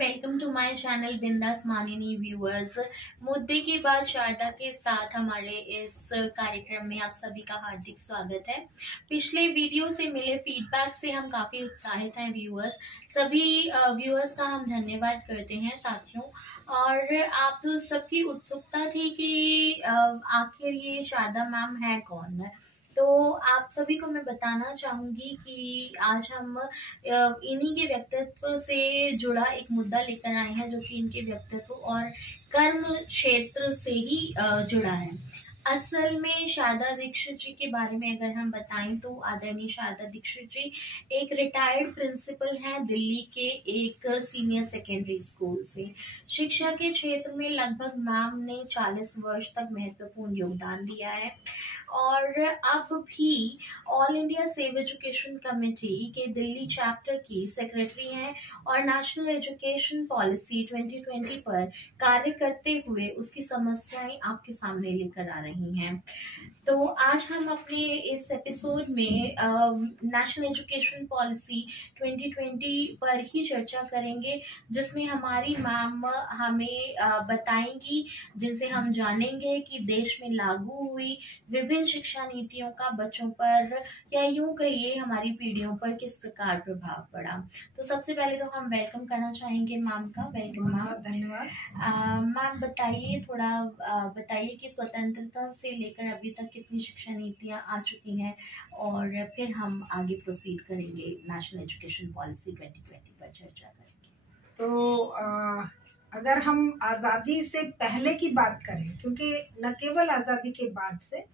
Welcome to my channel बिंदास मानिनी viewers. मुद्दे के बाद शारदा के साथ हमारे इस कार्यक्रम में आप सभी का हार्दिक स्वागत है। पिछले वीडियो से मिले फीडबैक से हम काफी उत्साहित हैं व्यूअर्स। सभी व्यूअर्स का हम धन्यवाद करते हैं साथियों। और आप सबकी उत्सुकता थी कि आखिर ये शारदा मैम है कौन। तो आप सभी को मैं बताना चाहूंगी कि आज हम इन्हीं के व्यक्तित्व से जुड़ा एक मुद्दा लेकर आए हैं, जो कि इनके व्यक्तित्व और कर्म क्षेत्र से ही जुड़ा है। असल में शारदा दीक्षित जी के बारे में अगर हम बताएं तो आदरणीय शारदा दीक्षित जी एक रिटायर्ड प्रिंसिपल हैं दिल्ली के एक सीनियर सेकेंडरी स्कूल से। शिक्षा के क्षेत्र में लगभग मैम ने 40 वर्ष तक महत्वपूर्ण योगदान दिया है और अब भी all India save education committee के दिल्ली चैप्टर की सेक्रेटरी हैं और नेशनल एजुकेशन पॉलिसी 2020 पर कार्य करते हुए उसकी समस्याएं आपके सामने लेकर आ रही हैं। तो आज हम अपने इस एपिसोड में नेशनल एजुकेशन पॉलिसी 2020 पर ही चर्चा करेंगे, जिसमें हमारी मैम हमें बताएंगी, जिनसे हम जानेंगे कि देश में लागू हुई विभिन्न शिक्षा नीतियों का बच्चों पर या यूं कहिए हमारी पीढ़ियों पर किस प्रकार प्रभाव पड़ा। तो सबसे पहले तो हम वेलकम करना चाहेंगे मैम का। Welcome ma'am. धन्यवाद। मैम बताइए, थोड़ा बताइए कि स्वतंत्रता से लेकर अभी तक कितनी शिक्षा नीतियां आ चुकी हैं और फिर हम आगे प्रोसीड करेंगे नेशनल एजुकेशन पॉलिसी 2020 पर चर्चा करेंगे। तो अगर हम आज़ादी से पहले की बात करें, क्योंकि न केवल आज़ादी के बाद से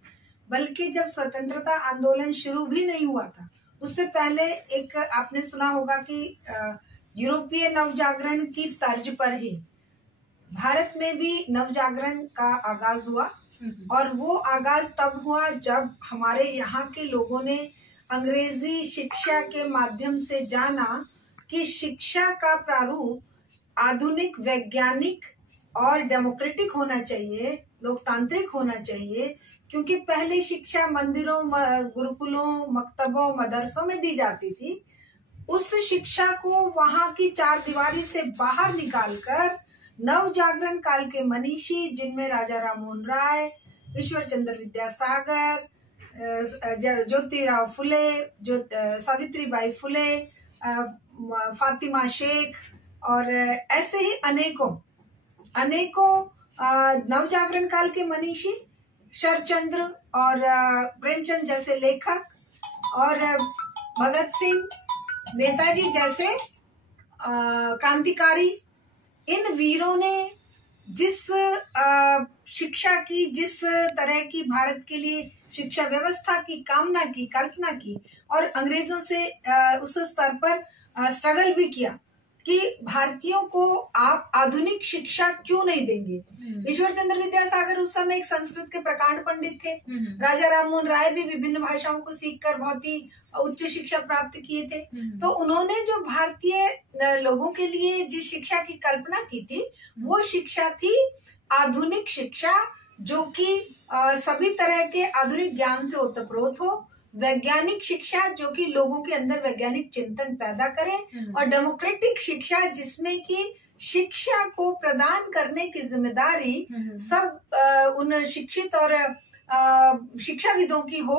बल्कि जब स्वतंत्रता आंदोलन शुरू भी नहीं हुआ था उससे पहले एक आपने सुना होगा कि यूरोपीय नवजागरण की तर्ज पर ही भारत में भी नवजागरण का आगाज हुआ। और वो आगाज तब हुआ जब हमारे यहाँ के लोगों ने अंग्रेजी शिक्षा के माध्यम से जाना कि शिक्षा का प्रारूप आधुनिक, वैज्ञानिक और डेमोक्रेटिक होना चाहिए, लोकतांत्रिक होना चाहिए। क्योंकि पहले शिक्षा मंदिरों, गुरुकुलों, मकतबों, मदरसों में दी जाती थी। उस शिक्षा को वहां की चार दीवारी से बाहर निकालकर नव जागरण काल के मनीषी, जिनमें राजा राममोहन राय, ईश्वर चंद्र विद्यासागर, ज्योतिराव फुले, सावित्रीबाई फुले, फातिमा शेख और ऐसे ही अनेकों नवजागरण काल के मनीषी, शरचंद्र और प्रेमचंद जैसे लेखक और भगत सिंह, नेताजी जैसे क्रांतिकारी, इन वीरों ने जिस शिक्षा की, जिस तरह की भारत के लिए शिक्षा व्यवस्था की कामना की, कल्पना की और अंग्रेजों से उस स्तर पर स्ट्रगल भी किया कि भारतीयों को आप आधुनिक शिक्षा क्यों नहीं देंगे। ईश्वर चंद्र विद्यासागर उस समय एक संस्कृत के प्रकांड पंडित थे। राजा राममोहन राय भी विभिन्न भाषाओं को सीखकर बहुत ही उच्च शिक्षा प्राप्त किए थे। तो उन्होंने जो भारतीय लोगों के लिए जिस शिक्षा की कल्पना की थी वो शिक्षा थी आधुनिक शिक्षा, जो कि सभी तरह के आधुनिक ज्ञान से ओतप्रोत हो, वैज्ञानिक शिक्षा जो कि लोगों के अंदर वैज्ञानिक चिंतन पैदा करे, और डेमोक्रेटिक शिक्षा जिसमें कि शिक्षा को प्रदान करने की जिम्मेदारी सब उन शिक्षित और शिक्षाविदों की हो,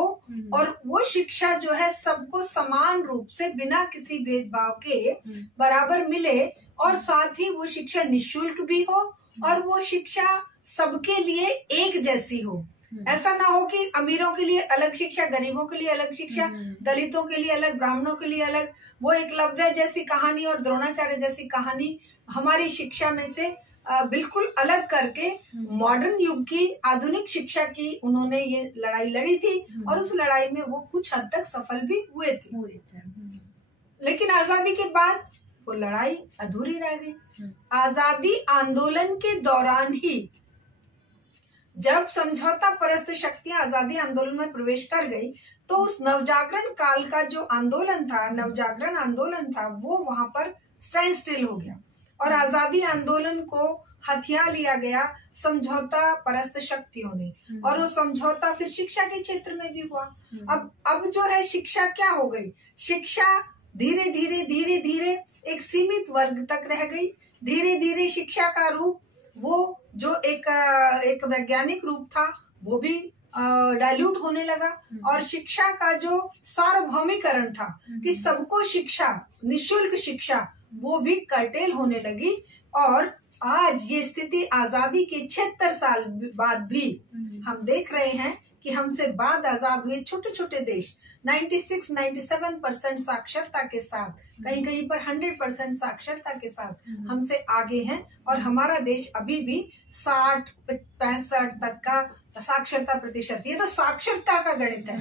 और वो शिक्षा जो है सबको समान रूप से बिना किसी भेदभाव के बराबर मिले, और साथ ही वो शिक्षा निःशुल्क भी हो और वो शिक्षा सबके लिए एक जैसी हो। ऐसा ना हो कि अमीरों के लिए अलग शिक्षा, गरीबों के लिए अलग शिक्षा, दलितों के लिए अलग, ब्राह्मणों के लिए अलग। वो एकलव्य जैसी कहानी और द्रोणाचार्य जैसी कहानी हमारी शिक्षा में से बिल्कुल अलग करके मॉडर्न युग की आधुनिक शिक्षा की उन्होंने ये लड़ाई लड़ी थी, और उस लड़ाई में वो कुछ हद तक सफल भी हुए थे। लेकिन आजादी के बाद वो लड़ाई अधूरी रह गई। आजादी आंदोलन के दौरान ही जब समझौता परस्त शक्तियां आजादी आंदोलन में प्रवेश कर गई, तो उस नवजागरण काल का जो आंदोलन था, नवजागरण आंदोलन था, वो वहां पर स्टैंड स्टिल हो गया और आजादी आंदोलन को हथिया लिया गया समझौता परस्त शक्तियों ने। और वो समझौता फिर शिक्षा के क्षेत्र में भी हुआ। अब जो है शिक्षा क्या हो गई, शिक्षा धीरे धीरे एक सीमित वर्ग तक रह गई। धीरे धीरे शिक्षा का रूप, वो जो एक वैज्ञानिक रूप था, वो भी डाइल्यूट होने लगा। और शिक्षा का जो सार्वभौमिकरण था कि सबको शिक्षा, निशुल्क शिक्षा, वो भी कर्टेल होने लगी। और आज ये स्थिति आजादी के 76 साल बाद भी हम देख रहे हैं कि हमसे बाद आजाद हुए छोटे छोटे देश 96-97% साक्षरता के साथ, कहीं कहीं पर 100% साक्षरता के साथ हमसे आगे हैं। और हमारा देश अभी भी 60-65 तक का साक्षरता प्रतिशत। ये तो साक्षरता का गणित है।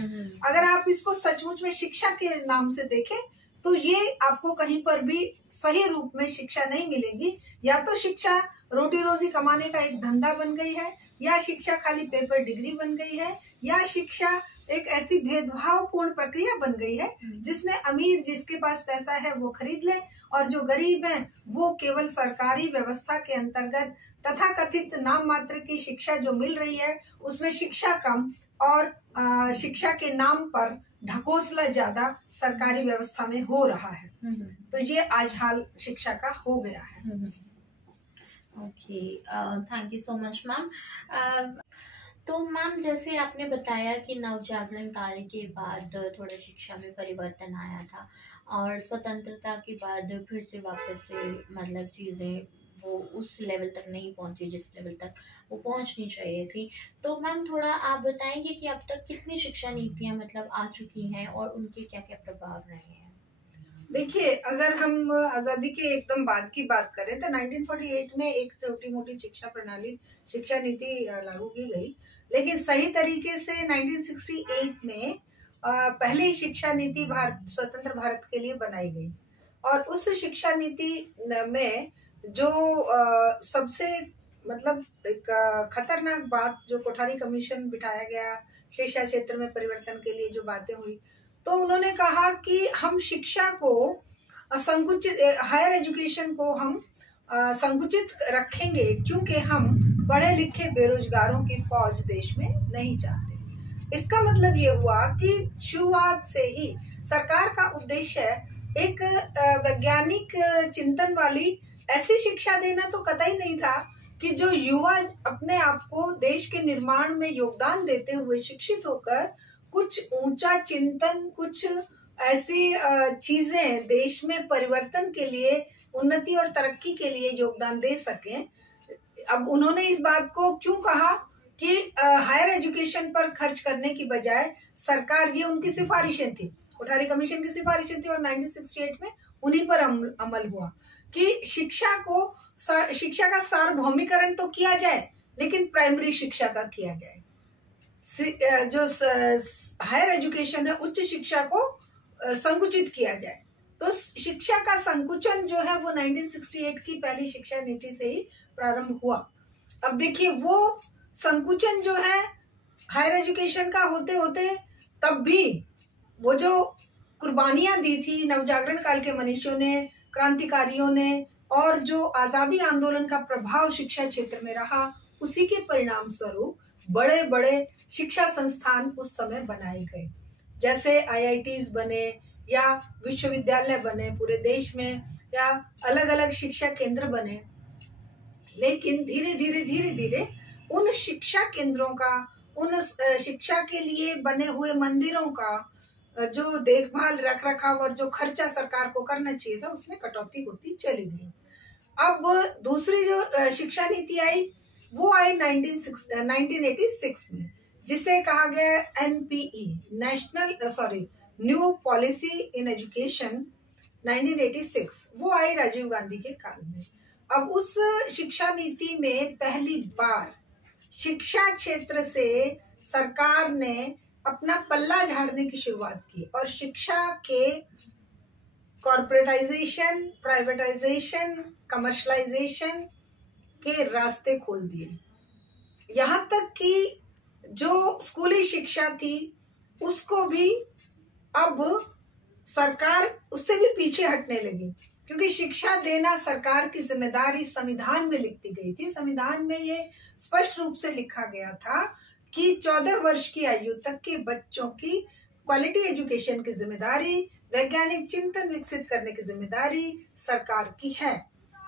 अगर आप इसको सचमुच में शिक्षा के नाम से देखें तो ये आपको कहीं पर भी सही रूप में शिक्षा नहीं मिलेगी। या तो शिक्षा रोटी रोजी कमाने का एक धंधा बन गई है, या शिक्षा खाली पेपर डिग्री बन गई है, या शिक्षा एक ऐसी भेदभावपूर्ण प्रक्रिया बन गई है जिसमें अमीर जिसके पास पैसा है वो खरीद ले, और जो गरीब हैं वो केवल सरकारी व्यवस्था के अंतर्गत तथा कथित नाम मात्र की शिक्षा जो मिल रही है उसमें शिक्षा कम और शिक्षा के नाम पर ढकोसला ज्यादा सरकारी व्यवस्था में हो रहा है। तो ये आज हाल शिक्षा का हो गया है। Okay, thank you so much ma'am. तो मैम, जैसे आपने बताया कि नवजागरण काल के बाद थोड़ा शिक्षा में परिवर्तन आया था और स्वतंत्रता के बाद फिर से वापस से मतलब चीज़ें वो उस लेवल तक नहीं पहुंची जिस लेवल तक वो पहुंचनी चाहिए थी। तो मैम थोड़ा आप बताएंगे कि अब तक कितनी शिक्षा नीतियां मतलब आ चुकी हैं और उनके क्या क्या प्रभाव रहे हैं? देखिए, अगर हम आजादी के एकदम बाद की बात करें तो 1948 में एक छोटी मोटी शिक्षा प्रणाली, शिक्षा नीति लागू की गई, लेकिन सही तरीके से 1968 में पहली शिक्षा नीति स्वतंत्र भारत के लिए बनाई गई। और उस शिक्षा नीति में जो सबसे मतलब एक खतरनाक बात, जो कोठारी कमीशन बिठाया गया शिक्षा क्षेत्र में परिवर्तन के लिए, जो बातें हुई, तो उन्होंने कहा कि हम शिक्षा को संकुचित, हायर एजुकेशन को हम संकुचित रखेंगे क्योंकि हम पढ़े लिखे बेरोजगारों की फौज देश में नहीं चाहते। इसका मतलब ये हुआ कि शुरुआत से ही सरकार का उद्देश्य एक वैज्ञानिक चिंतन वाली ऐसी शिक्षा देना तो कतई नहीं था कि जो युवा अपने आप को देश के निर्माण में योगदान देते हुए शिक्षित होकर कुछ ऊंचा चिंतन, कुछ ऐसी चीजें देश में परिवर्तन के लिए, उन्नति और तरक्की के लिए योगदान दे सकें। अब उन्होंने इस बात को क्यों कहा कि हायर एजुकेशन पर खर्च करने की बजाय सरकार, ये उनकी सिफारिशें थी, कोठारी कमीशन की सिफारिशें थी और 1968 में उन्हीं पर अमल हुआ कि शिक्षा का सार्वभौमिकरण तो किया जाए लेकिन प्राइमरी शिक्षा का किया जाए। जो हायर एजुकेशन है, उच्च शिक्षा को संकुचित किया जाए। तो शिक्षा का संकुचन जो है वो 1968 की पहली शिक्षा नीति से ही प्रारंभ हुआ। अब देखिए, वो संकुचन जो है हायर एजुकेशन का होते होते तब भी वो जो कुर्बानियां दी थी नवजागरण काल के मनीषियों ने, क्रांतिकारियों ने, और जो आजादी आंदोलन का प्रभाव शिक्षा क्षेत्र में रहा, उसी के परिणाम स्वरूप बड़े बड़े शिक्षा संस्थान उस समय बनाए गए, जैसे IITs बने या विश्वविद्यालय बने पूरे देश में, या अलग अलग शिक्षा केंद्र बने। लेकिन धीरे धीरे उन शिक्षा केंद्रों का, उन शिक्षा के लिए बने हुए मंदिरों का जो देखभाल, रख रखाव और जो खर्चा सरकार को करना चाहिए था, उसमें कटौती होती चली गई। अब दूसरी जो शिक्षा नीति आई वो आई 1986 में, जिसे कहा गया NPE, new policy in education 1986। वो आई राजीव गांधी के काल में। अब उस शिक्षा नीति में पहली बार शिक्षा क्षेत्र से सरकार ने अपना पल्ला झाड़ने की शुरुआत की और शिक्षा के कॉर्पोरेटाइजेशन, प्राइवेटाइजेशन, कमर्शलाइजेशन के रास्ते खोल दिए। यहाँ तक कि जो स्कूली शिक्षा थी उसको भी अब सरकार उससे भी पीछे हटने लगी, क्योंकि शिक्षा देना सरकार की जिम्मेदारी संविधान में लिखी गई थी। संविधान में ये स्पष्ट रूप से लिखा गया था कि 14 वर्ष की आयु तक के बच्चों की क्वालिटी एजुकेशन की जिम्मेदारी, वैज्ञानिक चिंतन विकसित करने की जिम्मेदारी सरकार की है।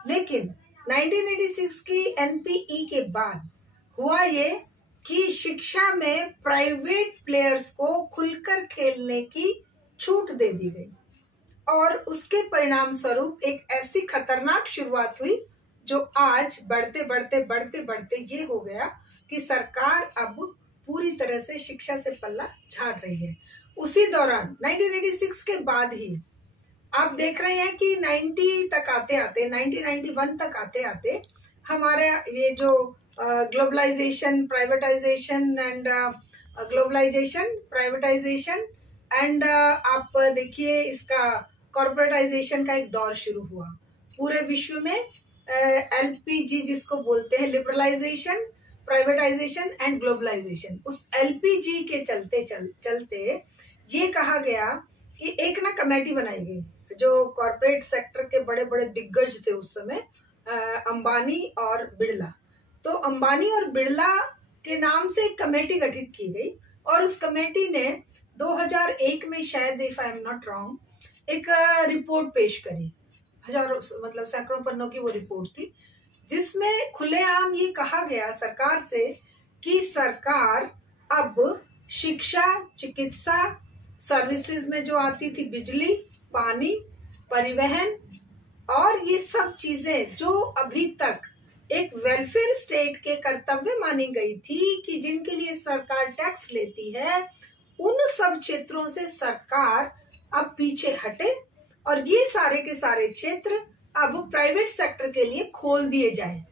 लेकिन 1986 की एनपीई के बाद हुआ ये कि शिक्षा में प्राइवेट प्लेयर्स को खुलकर खेलने की छूट दे दी गई और उसके परिणाम स्वरूप एक ऐसी खतरनाक शुरुआत हुई जो आज बढ़ते बढ़ते बढ़ते बढ़ते ये हो गया कि सरकार अब पूरी तरह से शिक्षा से पल्ला झाड़ रही है। उसी दौरान 1986 के बाद ही आप देख रहे हैं कि 90 तक आते आते 1991 तक आते आते हमारे ये जो ग्लोबलाइजेशन प्राइवेटाइजेशन एंड एंड आप देखिए इसका कॉर्पोरेटाइजेशन का एक दौर शुरू हुआ पूरे विश्व में। एलपीजी जिसको बोलते हैं, लिबरलाइजेशन, प्राइवेटाइजेशन एंड ग्लोबलाइजेशन, उस एलपीजी के चलते ये कहा गया कि एक ना कमेटी बनाई गई जो कॉर्पोरेट सेक्टर के बड़े बड़े दिग्गज थे उस समय, अंबानी और बिड़ला। तो अंबानी और बिड़ला के नाम से एक कमेटी गठित की गई और उस कमेटी ने 2001 में शायद, if I am not wrong, एक रिपोर्ट पेश करी। हजारों मतलब सैकड़ों पन्नों की वो रिपोर्ट थी जिसमें खुलेआम ये कहा गया सरकार से कि सरकार अब शिक्षा, चिकित्सा, सर्विसेज में जो आती थी बिजली, पानी, परिवहन और ये सब चीजें जो अभी तक एक वेलफेयर स्टेट के कर्तव्य मानी गई थी कि जिनके लिए सरकार टैक्स लेती है, उन सब क्षेत्रों से सरकार अब पीछे हटे और ये सारे के सारे क्षेत्र अब प्राइवेट सेक्टर के लिए खोल दिए जाए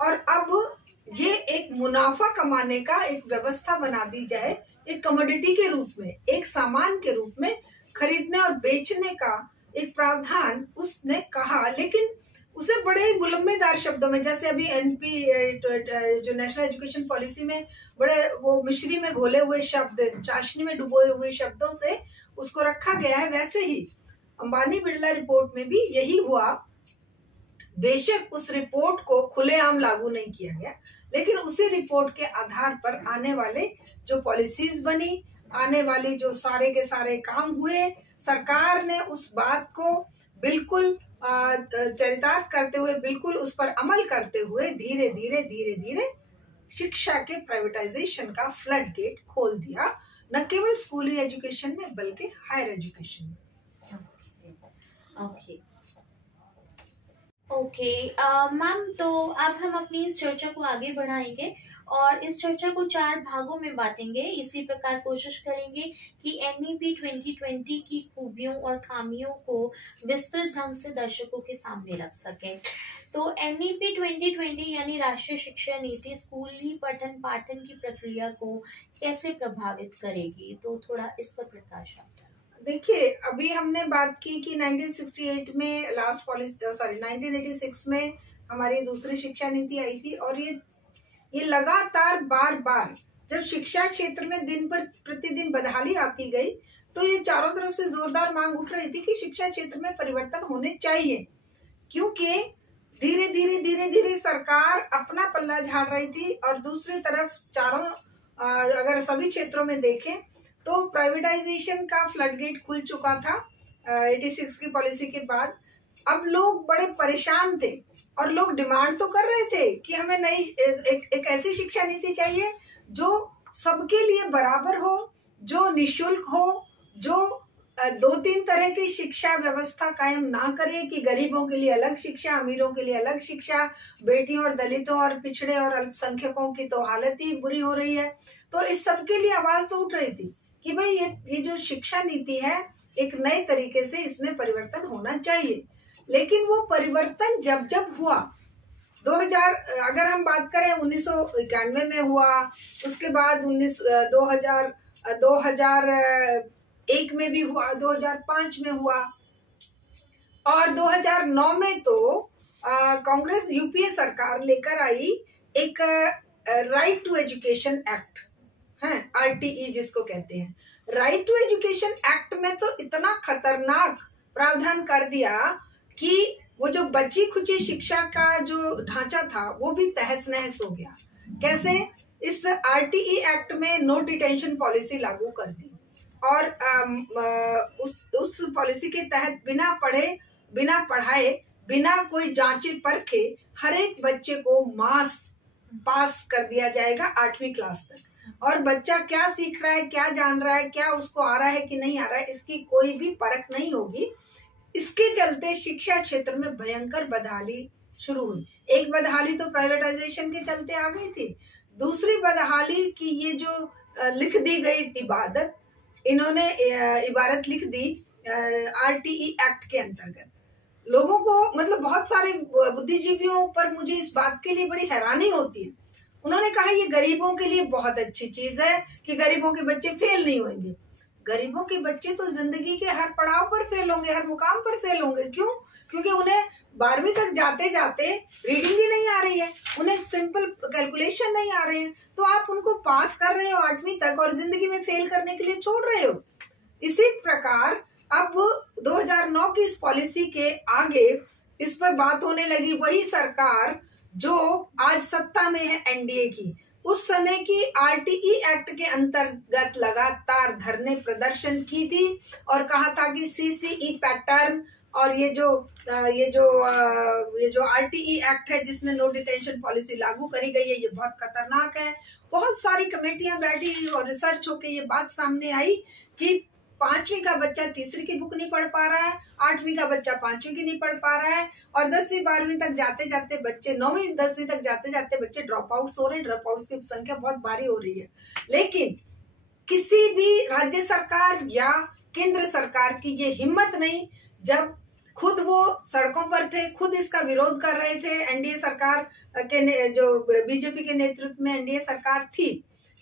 और अब ये एक मुनाफा कमाने का एक व्यवस्था बना दी जाए, एक कमोडिटी के रूप में, एक सामान के रूप में खरीदने और बेचने का एक प्रावधान उसने कहा। लेकिन उसे बड़े मुलम्मेदार शब्दों में, जैसे अभी एनपी जो नेशनल एजुकेशन पॉलिसी में बड़े वो मिश्री में घोले हुए शब्द, चाशनी में डुबोए हुए शब्दों से उसको रखा गया है, वैसे ही अंबानी बिड़ला रिपोर्ट में भी यही हुआ। बेशक उस रिपोर्ट को खुलेआम लागू नहीं किया गया, लेकिन उसी रिपोर्ट के आधार पर आने वाले जो पॉलिसीज बनी, आने वाले जो सारे के सारे काम हुए, सरकार ने उस बात को बिल्कुल चरितार्थ करते हुए, बिल्कुल उस पर अमल करते हुए धीरे धीरे धीरे धीरे शिक्षा के प्राइवेटाइजेशन का फ्लड गेट खोल दिया, न केवल स्कूली एजुकेशन में बल्कि हायर एजुकेशन में। ओके मैम, तो अब हम अपनी इस चर्चा को आगे बढ़ाएंगे और इस चर्चा को 4 भागों में बांटेंगे। इसी प्रकार कोशिश करेंगे कि एनईपी 2020 की खूबियों और खामियों को विस्तृत ढंग से दर्शकों के सामने रख सकें। तो एनईपी 2020 यानी राष्ट्रीय शिक्षा नीति स्कूली पठन पाठन की प्रक्रिया को कैसे प्रभावित करेगी, तो थोड़ा इस पर प्रकाश डालें। देखिए, अभी हमने बात की कि 1968 में लास्ट पॉलिसी, 1986 में हमारी दूसरी शिक्षा नीति आई थी और ये लगातार बार बार जब शिक्षा क्षेत्र में दिन पर प्रतिदिन बदहाली आती गई तो ये चारों तरफ से जोरदार मांग उठ रही थी कि शिक्षा क्षेत्र में परिवर्तन होने चाहिए, क्योंकि धीरे धीरे धीरे धीरे सरकार अपना पल्ला झाड़ रही थी और दूसरी तरफ चारों अगर सभी क्षेत्रों में देखें तो प्राइवेटाइजेशन का फ्लड गेट खुल चुका था 86 की पॉलिसी के बाद। अब लोग बड़े परेशान थे और लोग डिमांड तो कर रहे थे कि हमें नई एक ऐसी शिक्षा नीति चाहिए जो सबके लिए बराबर हो, जो निशुल्क हो, जो 2-3 तरह की शिक्षा व्यवस्था कायम ना करे कि गरीबों के लिए अलग शिक्षा, अमीरों के लिए अलग शिक्षा, बेटियों और दलितों और पिछड़े और अल्पसंख्यकों की तो हालत ही बुरी हो रही है। तो इस सब के लिए आवाज तो उठ रही थी कि भाई ये जो शिक्षा नीति है एक नए तरीके से इसमें परिवर्तन होना चाहिए। लेकिन वो परिवर्तन जब जब हुआ 2000, अगर हम बात करें 1991 में हुआ, उसके बाद 2001 में भी हुआ, 2005 में हुआ और 2009 में तो कांग्रेस यूपीए सरकार लेकर आई एक राइट टू एजुकेशन एक्ट है, आरटीई जिसको कहते हैं। राइट टू एजुकेशन एक्ट में तो इतना खतरनाक प्रावधान कर दिया कि वो जो बची खुची शिक्षा का जो ढांचा था वो भी तहस नहस हो गया। कैसे? इस आरटीई एक्ट में नो डिटेंशन पॉलिसी लागू कर दी और उस पॉलिसी के तहत बिना पढ़े, बिना पढ़ाए, बिना कोई जांचे परखे हर एक बच्चे को मास पास कर दिया जाएगा 8वीं क्लास तक। और बच्चा क्या सीख रहा है, क्या जान रहा है, क्या उसको आ रहा है कि नहीं आ रहा है, इसकी कोई भी परख नहीं होगी। इसके चलते शिक्षा क्षेत्र में भयंकर बदहाली शुरू हुई। एक बदहाली तो प्राइवेटाइजेशन के चलते आ गई थी, दूसरी बदहाली की ये जो लिख दी गई इबादत, इन्होंने इबारत लिख दी RTE एक्ट के अंतर्गत। लोगों को मतलब बहुत सारे बुद्धिजीवियों पर मुझे इस बात के लिए बड़ी हैरानी होती है। उन्होंने कहा ये गरीबों के लिए बहुत अच्छी चीज है कि गरीबों के बच्चे फेल नहीं होंगे। गरीबों के बच्चे तो जिंदगी के हर पड़ाव पर फेल होंगे, हर मुकाम पर फेल होंगे। क्यों? क्योंकि उन्हें 12वीं तक जाते जाते रीडिंग ही नहीं आ रही है, उन्हें सिंपल कैलकुलेशन नहीं आ रहे हैं, तो आप उनको पास कर रहे हो 8वीं तक और जिंदगी में फेल करने के लिए छोड़ रहे हो। इसी प्रकार अब 2009 की इस पॉलिसी के आगे इस पर बात होने लगी। वही सरकार जो आज सत्ता में है एनडीए की, उस समय की RTE एक्ट के अंतर्गत लगातार धरने प्रदर्शन की थी और कहा था कि CCE पैटर्न और ये जो RTE एक्ट है जिसमें नो डिटेंशन पॉलिसी लागू करी गई है, ये बहुत खतरनाक है। बहुत सारी कमेटियां बैठी और रिसर्च होके ये बात सामने आई कि 5वीं का बच्चा 3री की बुक नहीं पढ़ पा रहा है, 8वीं का बच्चा 5वीं की नहीं पढ़ पा रहा है, और 10वीं 12वीं तक जाते जाते बच्चे 9वीं 10वीं तक जाते जाते बच्चे ड्रॉप आउट हो रहे हैं। ड्रॉप आउट की संख्या बहुत भारी हो रही है। लेकिन किसी भी राज्य सरकार या केंद्र सरकार की ये हिम्मत नहीं, जब खुद वो सड़कों पर थे, खुद इसका विरोध कर रहे थे। एनडीए सरकार के जो बीजेपी के नेतृत्व में एनडीए सरकार थी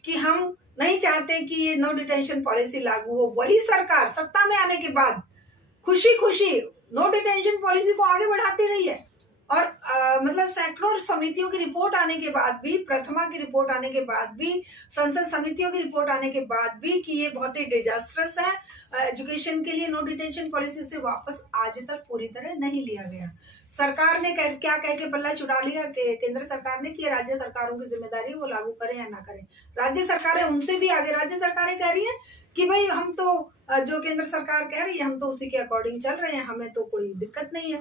कि हम नहीं चाहते कि ये नो डिटेंशन पॉलिसी लागू हो, वही सरकार सत्ता में आने के बाद खुशी खुशी नो डिटेंशन पॉलिसी को आगे बढ़ाती रही है। और मतलब सैकड़ों समितियों की रिपोर्ट आने के बाद भी, प्रथमा की रिपोर्ट आने के बाद भी, संसद समितियों की रिपोर्ट आने के बाद भी कि ये बहुत ही डिजास्टरस है एजुकेशन के लिए, नो डिटेंशन पॉलिसी से वापस आज तक पूरी तरह नहीं लिया गया। सरकार ने क्या कह के पल्ला छुड़ा लिया कि केंद्र सरकार ने कि राज्य सरकारों की जिम्मेदारी वो लागू करें या ना करें। राज्य सरकारें उनसे भी आगे, राज्य सरकारें कह रही हैं कि भाई हम तो जो केंद्र सरकार कह रही है हम तो उसी के अकॉर्डिंग चल रहे हैं, हमें तो कोई दिक्कत नहीं है।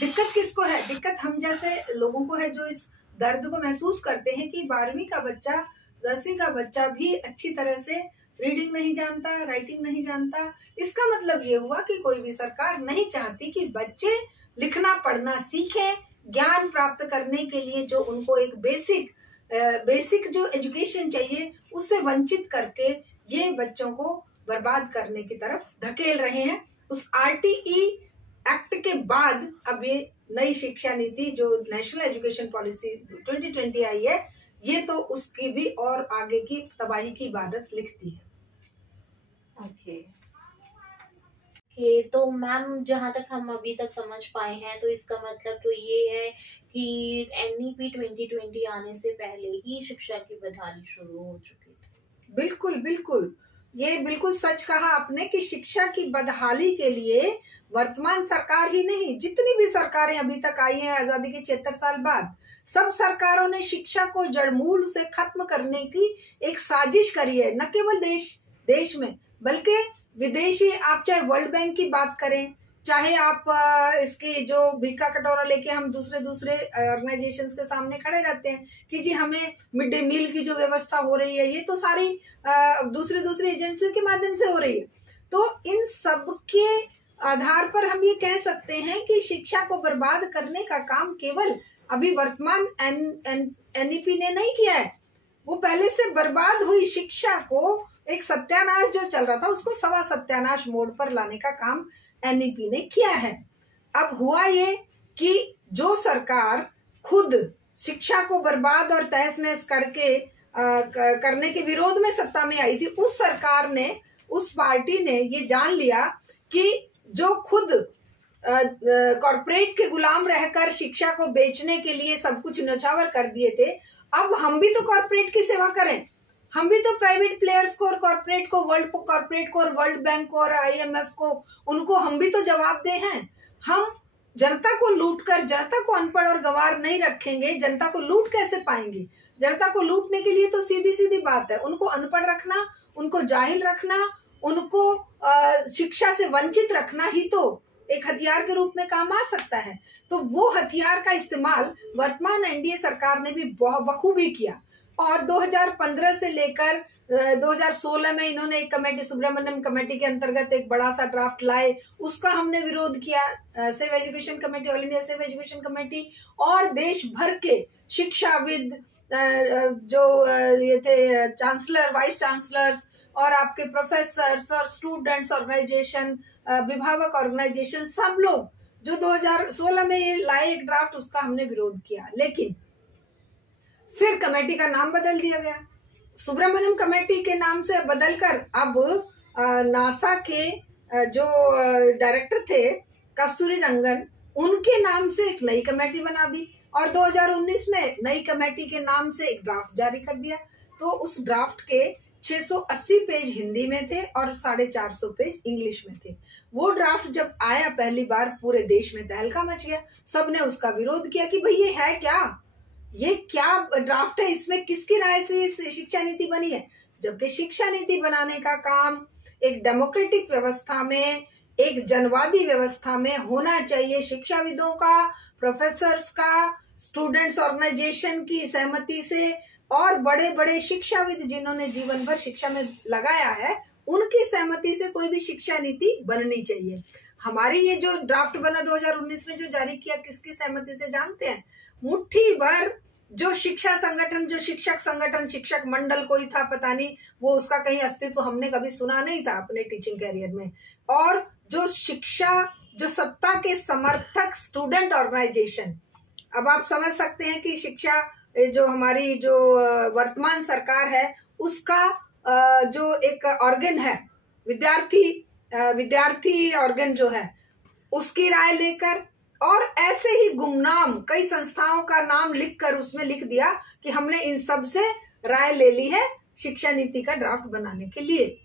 दिक्कत किसको है? दिक्कत हम जैसे लोगों को है जो इस दर्द को महसूस करते हैं कि 12वीं का बच्चा, 10वीं का बच्चा भी अच्छी तरह से रीडिंग नहीं जानता, राइटिंग नहीं जानता। इसका मतलब ये हुआ कि कोई भी सरकार नहीं चाहती कि बच्चे लिखना पढ़ना सीखें। ज्ञान प्राप्त करने के लिए जो उनको एक बेसिक जो एजुकेशन चाहिए उससे वंचित करके ये बच्चों को बर्बाद करने की तरफ धकेल रहे हैं। उस RTE एक्ट के बाद अब ये नई शिक्षा नीति जो नेशनल एजुकेशन पॉलिसी 2020 आई है, ये तो उसकी भी और आगे की तबाही की इबादत लिखती है। ओके तो मैम, जहाँ तक हम अभी तक समझ पाए हैं तो इसका मतलब तो ये है कि NEP 2020 आने से पहले ही शिक्षा की बदहाली शुरू हो चुकी थी। बिल्कुल बिल्कुल, ये बिल्कुल सच कहा आपने कि शिक्षा की बदहाली के लिए वर्तमान सरकार ही नहीं, जितनी भी सरकारें अभी तक आई हैं आजादी के 76 साल बाद, सब सरकारों ने शिक्षा को जड़मूल से खत्म करने की एक साजिश करी है। न केवल देश में बल्कि विदेशी, आप चाहे वर्ल्ड बैंक की बात करें, चाहे आप इसकी जो भीखा कटोरा लेके हम दूसरे ऑर्गेनाइजेशंस के सामने खड़े रहते हैं कि जी हमें मिड डे मील की जो व्यवस्था हो रही है ये तो सारी दूसरी एजेंसियों के माध्यम से हो रही है। तो इन सब के आधार पर हम ये कह सकते हैं कि शिक्षा को बर्बाद करने का काम केवल अभी वर्तमान NEP ने नहीं किया है, वो पहले से बर्बाद हुई शिक्षा को एक सत्यानाश जो चल रहा था उसको सवा सत्यानाश मोड पर लाने का काम NEP ने किया है। अब हुआ ये कि जो सरकार खुद शिक्षा को बर्बाद और तहस नहस करने के विरोध में सत्ता में आई थी, उस सरकार ने, उस पार्टी ने ये जान लिया कि जो खुद कॉर्पोरेट के गुलाम रहकर शिक्षा को बेचने के लिए सब कुछ न्यौछावर कर दिए थे, अब हम भी तो कॉर्पोरेट की सेवा करें, हम भी तो प्राइवेट प्लेयर्स को और कॉर्पोरेट को, कॉर्पोरेट को और वर्ल्ड बैंक को और IMF को, उनको हम भी तो जवाब दे हैं। हम जनता को लूटकर जनता को अनपढ़ और गंवार नहीं रखेंगे। जनता को लूट कैसे पाएंगे? जनता को लूटने के लिए तो सीधी बात है, उनको अनपढ़ रखना, उनको जाहिल रखना, उनको शिक्षा से वंचित रखना ही तो एक हथियार के रूप में काम आ सकता है। तो वो हथियार का इस्तेमाल वर्तमान एनडीए सरकार ने भी बखूबी किया और 2015 से लेकर 2016 में इन्होंने एक कमेटी, सुब्रमण्यम कमेटी के अंतर्गत एक बड़ा सा ड्राफ्ट लाए, उसका हमने विरोध किया। Save education committee, all India save education committee और देश भर के शिक्षाविद, जो ये थे चांसलर, वाइस चांसलर्स और आपके प्रोफेसर्स और स्टूडेंट्स ऑर्गेनाइजेशन, विभावक ऑर्गेनाइजेशन, सब लोग जो 2016 में ये लाए एक ड्राफ्ट, उसका हमने विरोध किया। लेकिन फिर कमेटी का नाम बदल दिया गया, सुब्रमण्यम कमेटी के नाम से बदलकर अब नासा के जो डायरेक्टर थे कस्तूरी रंगन, उनके नाम से एक नई कमेटी बना दी और 2019 में नई कमेटी के नाम से एक ड्राफ्ट जारी कर दिया। तो उस ड्राफ्ट के 680 पेज हिंदी में थे और 450 पेज इंग्लिश में थे। वो ड्राफ्ट जब आया पहली बार, पूरे देश में तहलका मच गया, सबने उसका विरोध किया कि भाई ये है क्या, ये क्या ड्राफ्ट है, इसमें किसकी राय से शिक्षा नीति बनी है। जबकि शिक्षा नीति बनाने का काम एक डेमोक्रेटिक व्यवस्था में, एक जनवादी व्यवस्था में होना चाहिए। शिक्षाविदों का, प्रोफेसर्स का, स्टूडेंट्स ऑर्गेनाइजेशन की सहमति से और बड़े बड़े शिक्षाविद जिन्होंने जीवन भर शिक्षा में लगाया है, उनकी सहमति से कोई भी शिक्षा नीति बननी चाहिए। हमारी ये जो ड्राफ्ट बना 2019 में जो जारी किया, किसकी सहमति से जानते हैं? मुट्ठी भर जो शिक्षा संगठन, जो शिक्षक संगठन, शिक्षक मंडल कोई था पता नहीं, वो उसका कहीं अस्तित्व हमने कभी सुना नहीं था अपने टीचिंग कैरियर में। और जो शिक्षा, जो सत्ता के समर्थक स्टूडेंट ऑर्गेनाइजेशन, अब आप समझ सकते हैं कि शिक्षा जो हमारी जो वर्तमान सरकार है, उसका जो एक ऑर्गन है, विद्यार्थी ऑर्गन जो है, उसकी राय लेकर और ऐसे ही गुमनाम कई संस्थाओं का नाम लिखकर उसमें लिख दिया कि हमने इन सब से राय ले ली है शिक्षा नीति का ड्राफ्ट बनाने के लिए।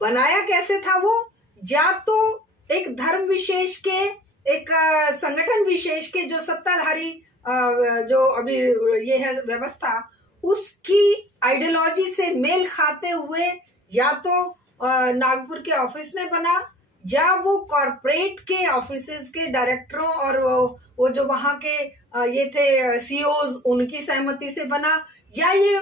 बनाया कैसे था वो? या तो एक धर्म विशेष के, एक संगठन विशेष के जो सत्ताधारी जो अभी ये है व्यवस्था, उसकी आइडियोलॉजी से मेल खाते हुए या तो नागपुर के ऑफिस में बना, या वो कॉरपोरेट के ऑफिसेज के डायरेक्टरों और वो जो वहां के ये थे सीईओज, उनकी सहमति से बना, या ये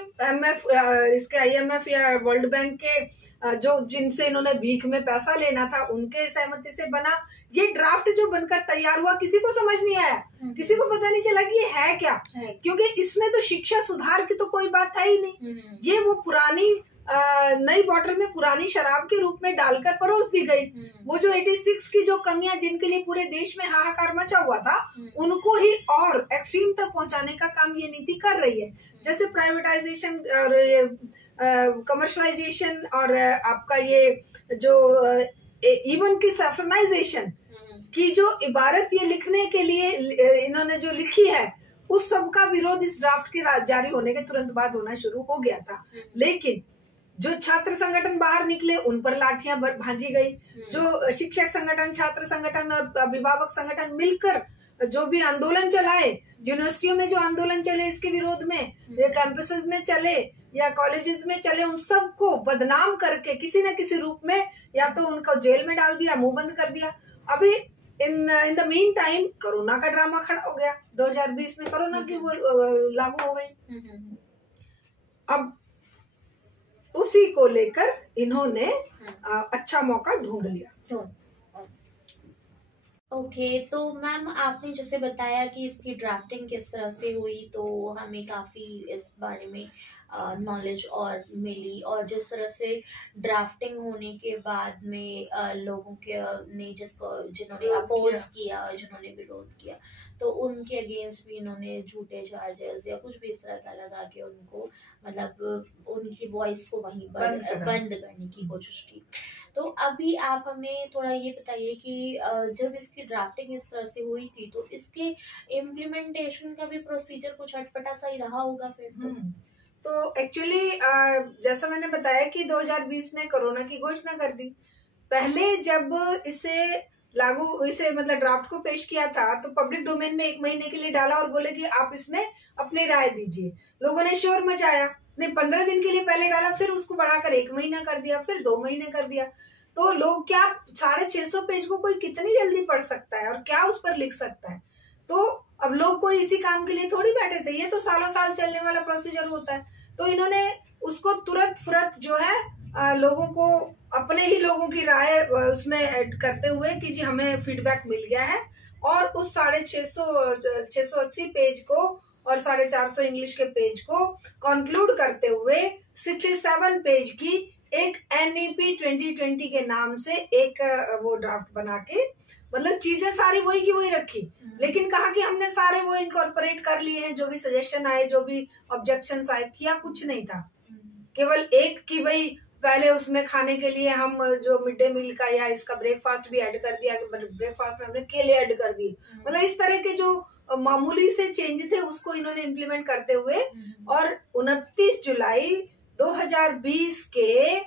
इसके IMF या वर्ल्ड बैंक के जो जिनसे इन्होंने भीख में पैसा लेना था, उनके सहमति से बना। ये ड्राफ्ट जो बनकर तैयार हुआ, किसी को समझ नहीं आया, किसी को पता नहीं चला कि ये है क्या, क्योंकि इसमें तो शिक्षा सुधार की तो कोई बात था ही नहीं। ये वो पुरानी नई बॉटल में पुरानी शराब के रूप में डालकर परोस दी गई। वो जो 86 की जो कमियां जिनके लिए पूरे देश में हाहाकार मचा हुआ था, उनको ही और एक्सट्रीम तक पहुंचाने का काम ये नीति कर रही है। जैसे प्राइवेटाइजेशन और कमर्शलाइजेशन और आपका ये जो इवन की सैफरनाइजेशन की जो इबारत ये लिखने के लिए इन्होंने जो लिखी है, उस सब का विरोध इस ड्राफ्ट के जारी होने के तुरंत बाद होना शुरू हो गया था। लेकिन जो छात्र संगठन बाहर निकले, उन पर लाठियां भांजी गई। जो शिक्षक संगठन, छात्र संगठन और अभिभावक संगठन मिलकर जो भी आंदोलन चलाए, यूनिवर्सिटियों में जो आंदोलन चले इसके विरोध में, या कैंपसेस में चले या कॉलेजेस में चले, उन सबको बदनाम करके किसी न किसी रूप में या तो उनको जेल में डाल दिया, मुंह बंद कर दिया। अभी in the mean time corona का ड्रामा खड़ा हो गया। 2020 में कोरोना की वो लागू हो गई। अब उसी को लेकर इन्होंने अच्छा मौका ढूंढ लिया। ओके, तो मैम आपने जैसे बताया कि इसकी ड्राफ्टिंग किस तरह से हुई, तो हमें काफ़ी इस बारे में नॉलेज और मिली। और जिस तरह से ड्राफ्टिंग होने के बाद में लोगों के ने जिन्होंने अपोज किया, जिन्होंने विरोध किया, तो उनके अगेंस्ट भी इन्होंने झूठे चार्जेस या कुछ भी इस तरह का लगा के उनको, मतलब उनकी वॉइस को वहीं पर बंद करने की कोशिश की। तो अभी आप हमें थोड़ा ये बताइए कि जब इसकी ड्राफ्टिंग इस तरह से हुई थी, तो इसके इम्प्लीमेंटेशन का भी प्रोसीजर कुछ अटपटा सा ही रहा होगा फिर तो एक्चुअली जैसा मैंने बताया कि 2020 में कोरोना की घोषणा कर दी। पहले जब इसे मतलब ड्राफ्ट को पेश किया था, तो पब्लिक डोमेन में 1 महीने के लिए डाला और बोले कि आप इसमें अपनी राय दीजिए। लोगों ने शोर मचाया, नहीं 15 दिन के लिए पहले डाला, फिर उसको बढ़ाकर 1 महीना कर दिया, फिर 2 महीने कर दिया। तो लोग क्या 650 पेज को कोई कितनी जल्दी पढ़ सकता है और क्या उस पर लिख सकता है। तो अब लोग कोई इसी काम के लिए थोड़ी बैठे थे, ये तो सालों साल चलने वाला प्रोसीजर होता है। तो इन्होंने उसको तुरंत फुरत जो है लोगों को, अपने ही लोगों की राय उसमें ऐड करते हुए कि जी हमें फीडबैक मिल गया है, और उस 680 पेज को और 450 इंग्लिश के पेज को कंक्लूड करते हुए 67 पेज की एक NEP 2020 के नाम से एक वो ड्राफ्ट बना के, मतलब चीजें सारी वही की वही रखी, लेकिन कहा कि हमने सारे वो इनकॉर्पोरेट कर लिए हैं, जो भी सजेशन आए, जो भी ऑब्जेक्शंस आए, किया कुछ नहीं था। केवल एक कि भाई पहले उसमें खाने के लिए हम जो मिड डे मील का या इसका ब्रेकफास्ट भी ऐड कर दिया, ब्रेकफास्ट में हमने केले ऐड कर दिए, मतलब इस तरह के जो मामूली से चेंज थे उसको इन्होंने इम्प्लीमेंट करते हुए, और 29 जुलाई 2020 के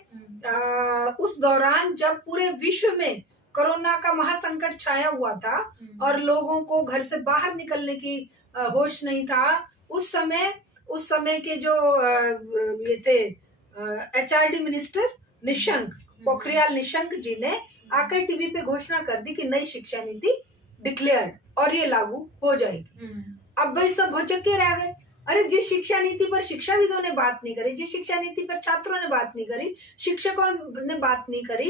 उस दौरान जब पूरे विश्व में कोरोना का महासंकट छाया हुआ था और लोगों को घर से बाहर निकलने की होश नहीं था, उस समय के जो ये थे HRD मिनिस्टर निशंक, पोखरियाल निशंक जी ने आकर टीवी पे घोषणा कर दी कि नई शिक्षा नीति डिक्लेयर्ड और ये लागू हो जाएगी। अब भाई सब भौचक्के रह गए, अरे जिस शिक्षा नीति पर शिक्षाविदों ने बात नहीं करी, जिस शिक्षा नीति पर छात्रों ने बात नहीं करी, शिक्षकों ने बात नहीं करी,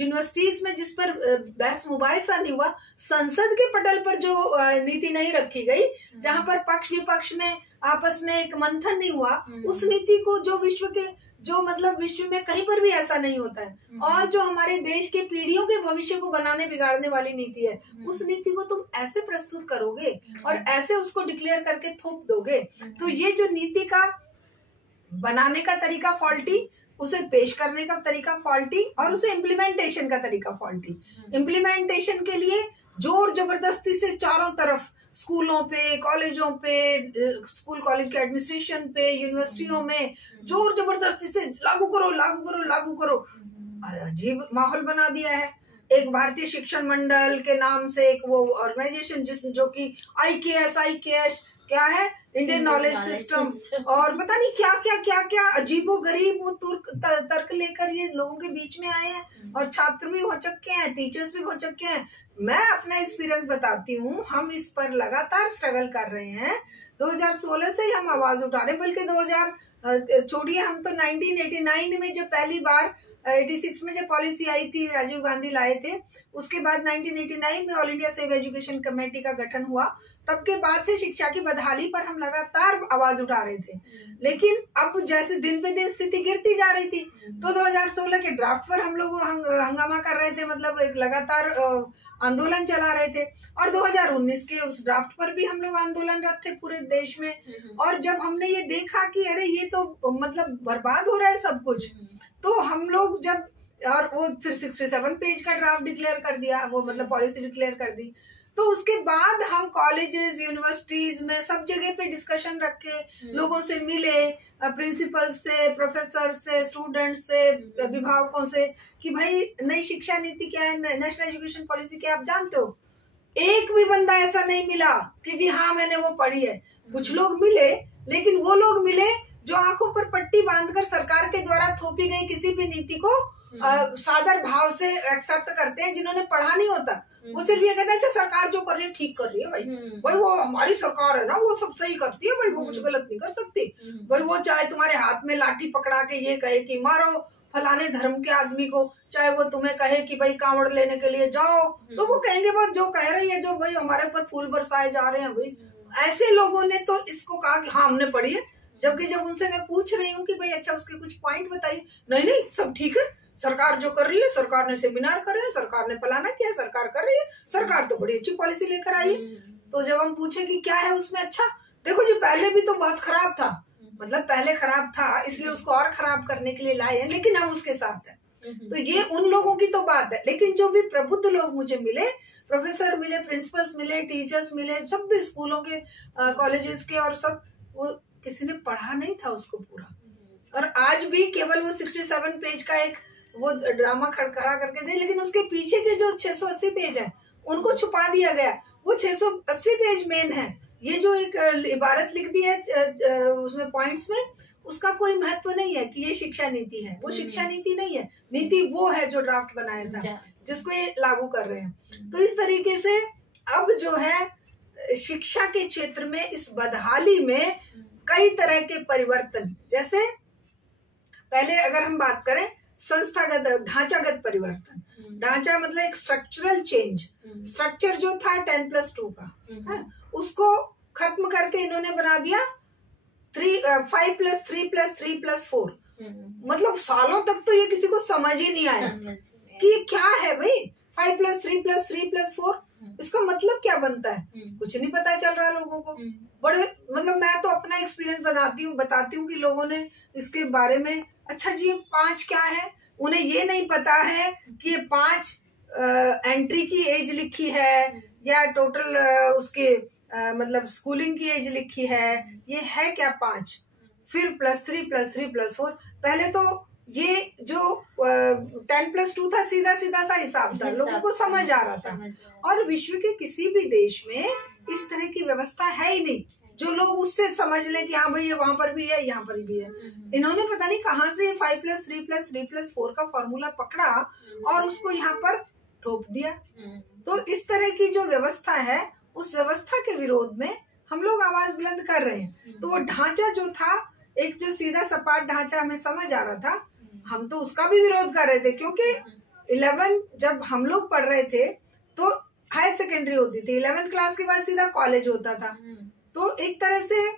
यूनिवर्सिटीज में जिस पर बहस मुबाहिसा नहीं हुआ, संसद के पटल पर जो नीति नहीं रखी गई, जहां पर पक्ष विपक्ष में आपस में एक मंथन नहीं हुआ, उस नीति को जो विश्व में कहीं पर भी ऐसा नहीं होता है, और जो हमारे देश के पीढ़ियों के भविष्य को बनाने बिगाड़ने वाली नीति है, उस नीति को तुम ऐसे प्रस्तुत करोगे और ऐसे उसको डिक्लेयर करके थोप दोगे, तो ये जो नीति का बनाने का तरीका फॉल्टी, उसे पेश करने का तरीका फॉल्टी, और उसे इम्प्लीमेंटेशन का तरीका फॉल्टी। इम्प्लीमेंटेशन के लिए जोर जबरदस्ती से चारों तरफ स्कूलों पे, कॉलेजों पे, स्कूल कॉलेज के एडमिनिस्ट्रेशन पे, यूनिवर्सिटियों में जोर जबरदस्ती से लागू करो लागू करो लागू करो, अजीब माहौल बना दिया है। एक भारतीय शिक्षण मंडल के नाम से एक वो ऑर्गेनाइजेशन जो कि IKS क्या है, इंडियन नॉलेज सिस्टम, और पता नहीं क्या अजीबो गरीब वो तर्क लेकर ये लोगों के बीच में आए हैं, और छात्र भी हो चुके हैं, टीचर्स भी हो चुके हैं। मैं अपना एक्सपीरियंस बताती हूँ, हम इस पर लगातार स्ट्रगल कर रहे हैं। 2016 से ही हम आवाज उठा रहे हैं, बल्कि छोड़िए, हम तो 1989 में जब पहली बार 86 में जब पॉलिसी आई थी, राजीव गांधी लाए थे, उसके बाद 1989 में all India save education committee का गठन हुआ, तब के बाद से शिक्षा की बदहाली पर हम लगातार आवाज उठा रहे थे। लेकिन अब जैसे दिन पे दिन स्थिति गिरती जा रही थी, तो 2016 के ड्राफ्ट पर हम लोग हंगामा कर रहे थे, मतलब एक लगातार आंदोलन चला रहे थे, और 2019 के उस ड्राफ्ट पर भी हम लोग आंदोलनरत थे पूरे देश में। और जब हमने ये देखा कि अरे ये तो मतलब बर्बाद हो रहा है सब कुछ, तो हम लोग जब, और वो फिर 67 पेज का ड्राफ्ट डिक्लेयर कर दिया, वो मतलब पॉलिसी डिक्लेयर कर दी, तो उसके बाद हम कॉलेजेस, यूनिवर्सिटीज में सब जगह पे डिस्कशन रख के लोगों से मिले, प्रिंसिपल से, प्रोफेसर से, स्टूडेंट से, अभिभावकों से, कि भाई नई शिक्षा नीति क्या है, नेशनल एजुकेशन पॉलिसी क्या, आप जानते हो? एक भी बंदा ऐसा नहीं मिला कि जी हाँ मैंने वो पढ़ी है। कुछ लोग मिले, लेकिन वो लोग मिले जो आंखों पर पट्टी बांधकर सरकार के द्वारा थोपी गई किसी भी नीति को सादर भाव से एक्सेप्ट करते हैं, जिन्होंने पढ़ा नहीं होता। वो सिर्फ ये कहते हैं अच्छा सरकार जो कर रही है ठीक कर रही है, भाई वो हमारी सरकार है ना, वो सब सही करती है, भाई वो कुछ गलत नहीं कर सकती, भाई वो चाहे तुम्हारे हाथ में लाठी पकड़ा के ये कहे कि मारो फलाने धर्म के आदमी को, चाहे वो तुम्हें कहे कि भाई कांवड़ लेने के लिए जाओ, तो वो कहेंगे बस जो कह रही है, जो भाई हमारे ऊपर फूल बरसाए जा रहे हैं। भाई ऐसे लोगों ने तो इसको कहा कि हाँ हमने पढ़ी है, जबकि जब उनसे मैं पूछ रही हूँ कि भाई अच्छा उसके कुछ पॉइंट बताइए, नहीं सब ठीक है, सरकार जो कर रही है, सरकार ने सेमिनार कर रहे हैं, सरकार ने फलाना किया, सरकार कर रही है, सरकार तो बड़ी अच्छी पॉलिसी लेकर आई है। तो जब हम पूछे कि क्या है उसमें अच्छा, देखो जी पहले भी तो बहुत खराब था, मतलब पहले खराब था इसलिए उसको और खराब करने के लिए लाए हैं, लेकिन हम उसके साथ हैं। तो ये उन लोगों की तो बात है, लेकिन जो भी प्रबुद्ध लोग मुझे मिले, प्रोफेसर मिले, प्रिंसिपल्स मिले, टीचर्स मिले, सब भी स्कूलों के, कॉलेजेस के, और सब, वो किसी ने पढ़ा नहीं था उसको पूरा। और आज भी केवल वो 67 पेज का एक वो ड्रामा खड़ा करके दे, लेकिन उसके पीछे के जो 680 पेज है उनको छुपा दिया गया। वो 680 पेज मेन है, ये जो एक इबारत लिख दी है उसमें पॉइंट्स में, उसका कोई महत्व नहीं है कि ये शिक्षा नीति है। वो शिक्षा नीति नहीं है, नीति वो है जो ड्राफ्ट बनाया था, जिसको ये लागू कर रहे हैं। तो इस तरीके से अब जो है शिक्षा के क्षेत्र में इस बदहाली में कई तरह के परिवर्तन, जैसे पहले अगर हम बात करें संस्थागत ढांचागत परिवर्तन, ढांचा मतलब एक स्ट्रक्चरल चेंज, स्ट्रक्चर जो था 10+2 का है, उसको खत्म करके इन्होंने बना दिया 5+3+3+3+4। मतलब सालों तक तो ये किसी को समझ ही नहीं आया कि ये क्या है भाई 5+3+3+4, इसका मतलब क्या बनता है, कुछ नहीं पता चल रहा लोगों को। बड़े मतलब मैं तो अपना एक्सपीरियंस बताती हूँ कि लोगों ने इसके बारे में, अच्छा जी 5 क्या है, उन्हें ये नहीं पता है कि ये 5 एंट्री की एज लिखी है या टोटल उसके मतलब स्कूलिंग की एज लिखी है, ये है क्या 5, फिर +3+3+4। पहले तो ये जो 10+2 था सीधा सीधा सा हिसाब था, लोगों को समझ आ रहा था। और विश्व के किसी भी देश में इस तरह की व्यवस्था है ही नहीं जो लोग उससे समझ लें कि हाँ भाई ये वहां पर भी है, यहाँ पर भी है। इन्होंने पता नहीं कहाँ से 5+3+3+4 का फॉर्मूला पकड़ा और उसको यहाँ पर थोप दिया। तो इस तरह की जो व्यवस्था है, उस व्यवस्था के विरोध में हम लोग आवाज बुलंद कर रहे हैं। तो वो ढांचा जो था, एक जो सीधा सपाट ढांचा हमें समझ आ रहा था, हम तो उसका भी विरोध कर रहे थे, क्योंकि 11 जब हम लोग पढ़ रहे थे तो हायर सेकेंडरी होती थी, 11th क्लास के बाद सीधा कॉलेज होता था। तो एक तरह से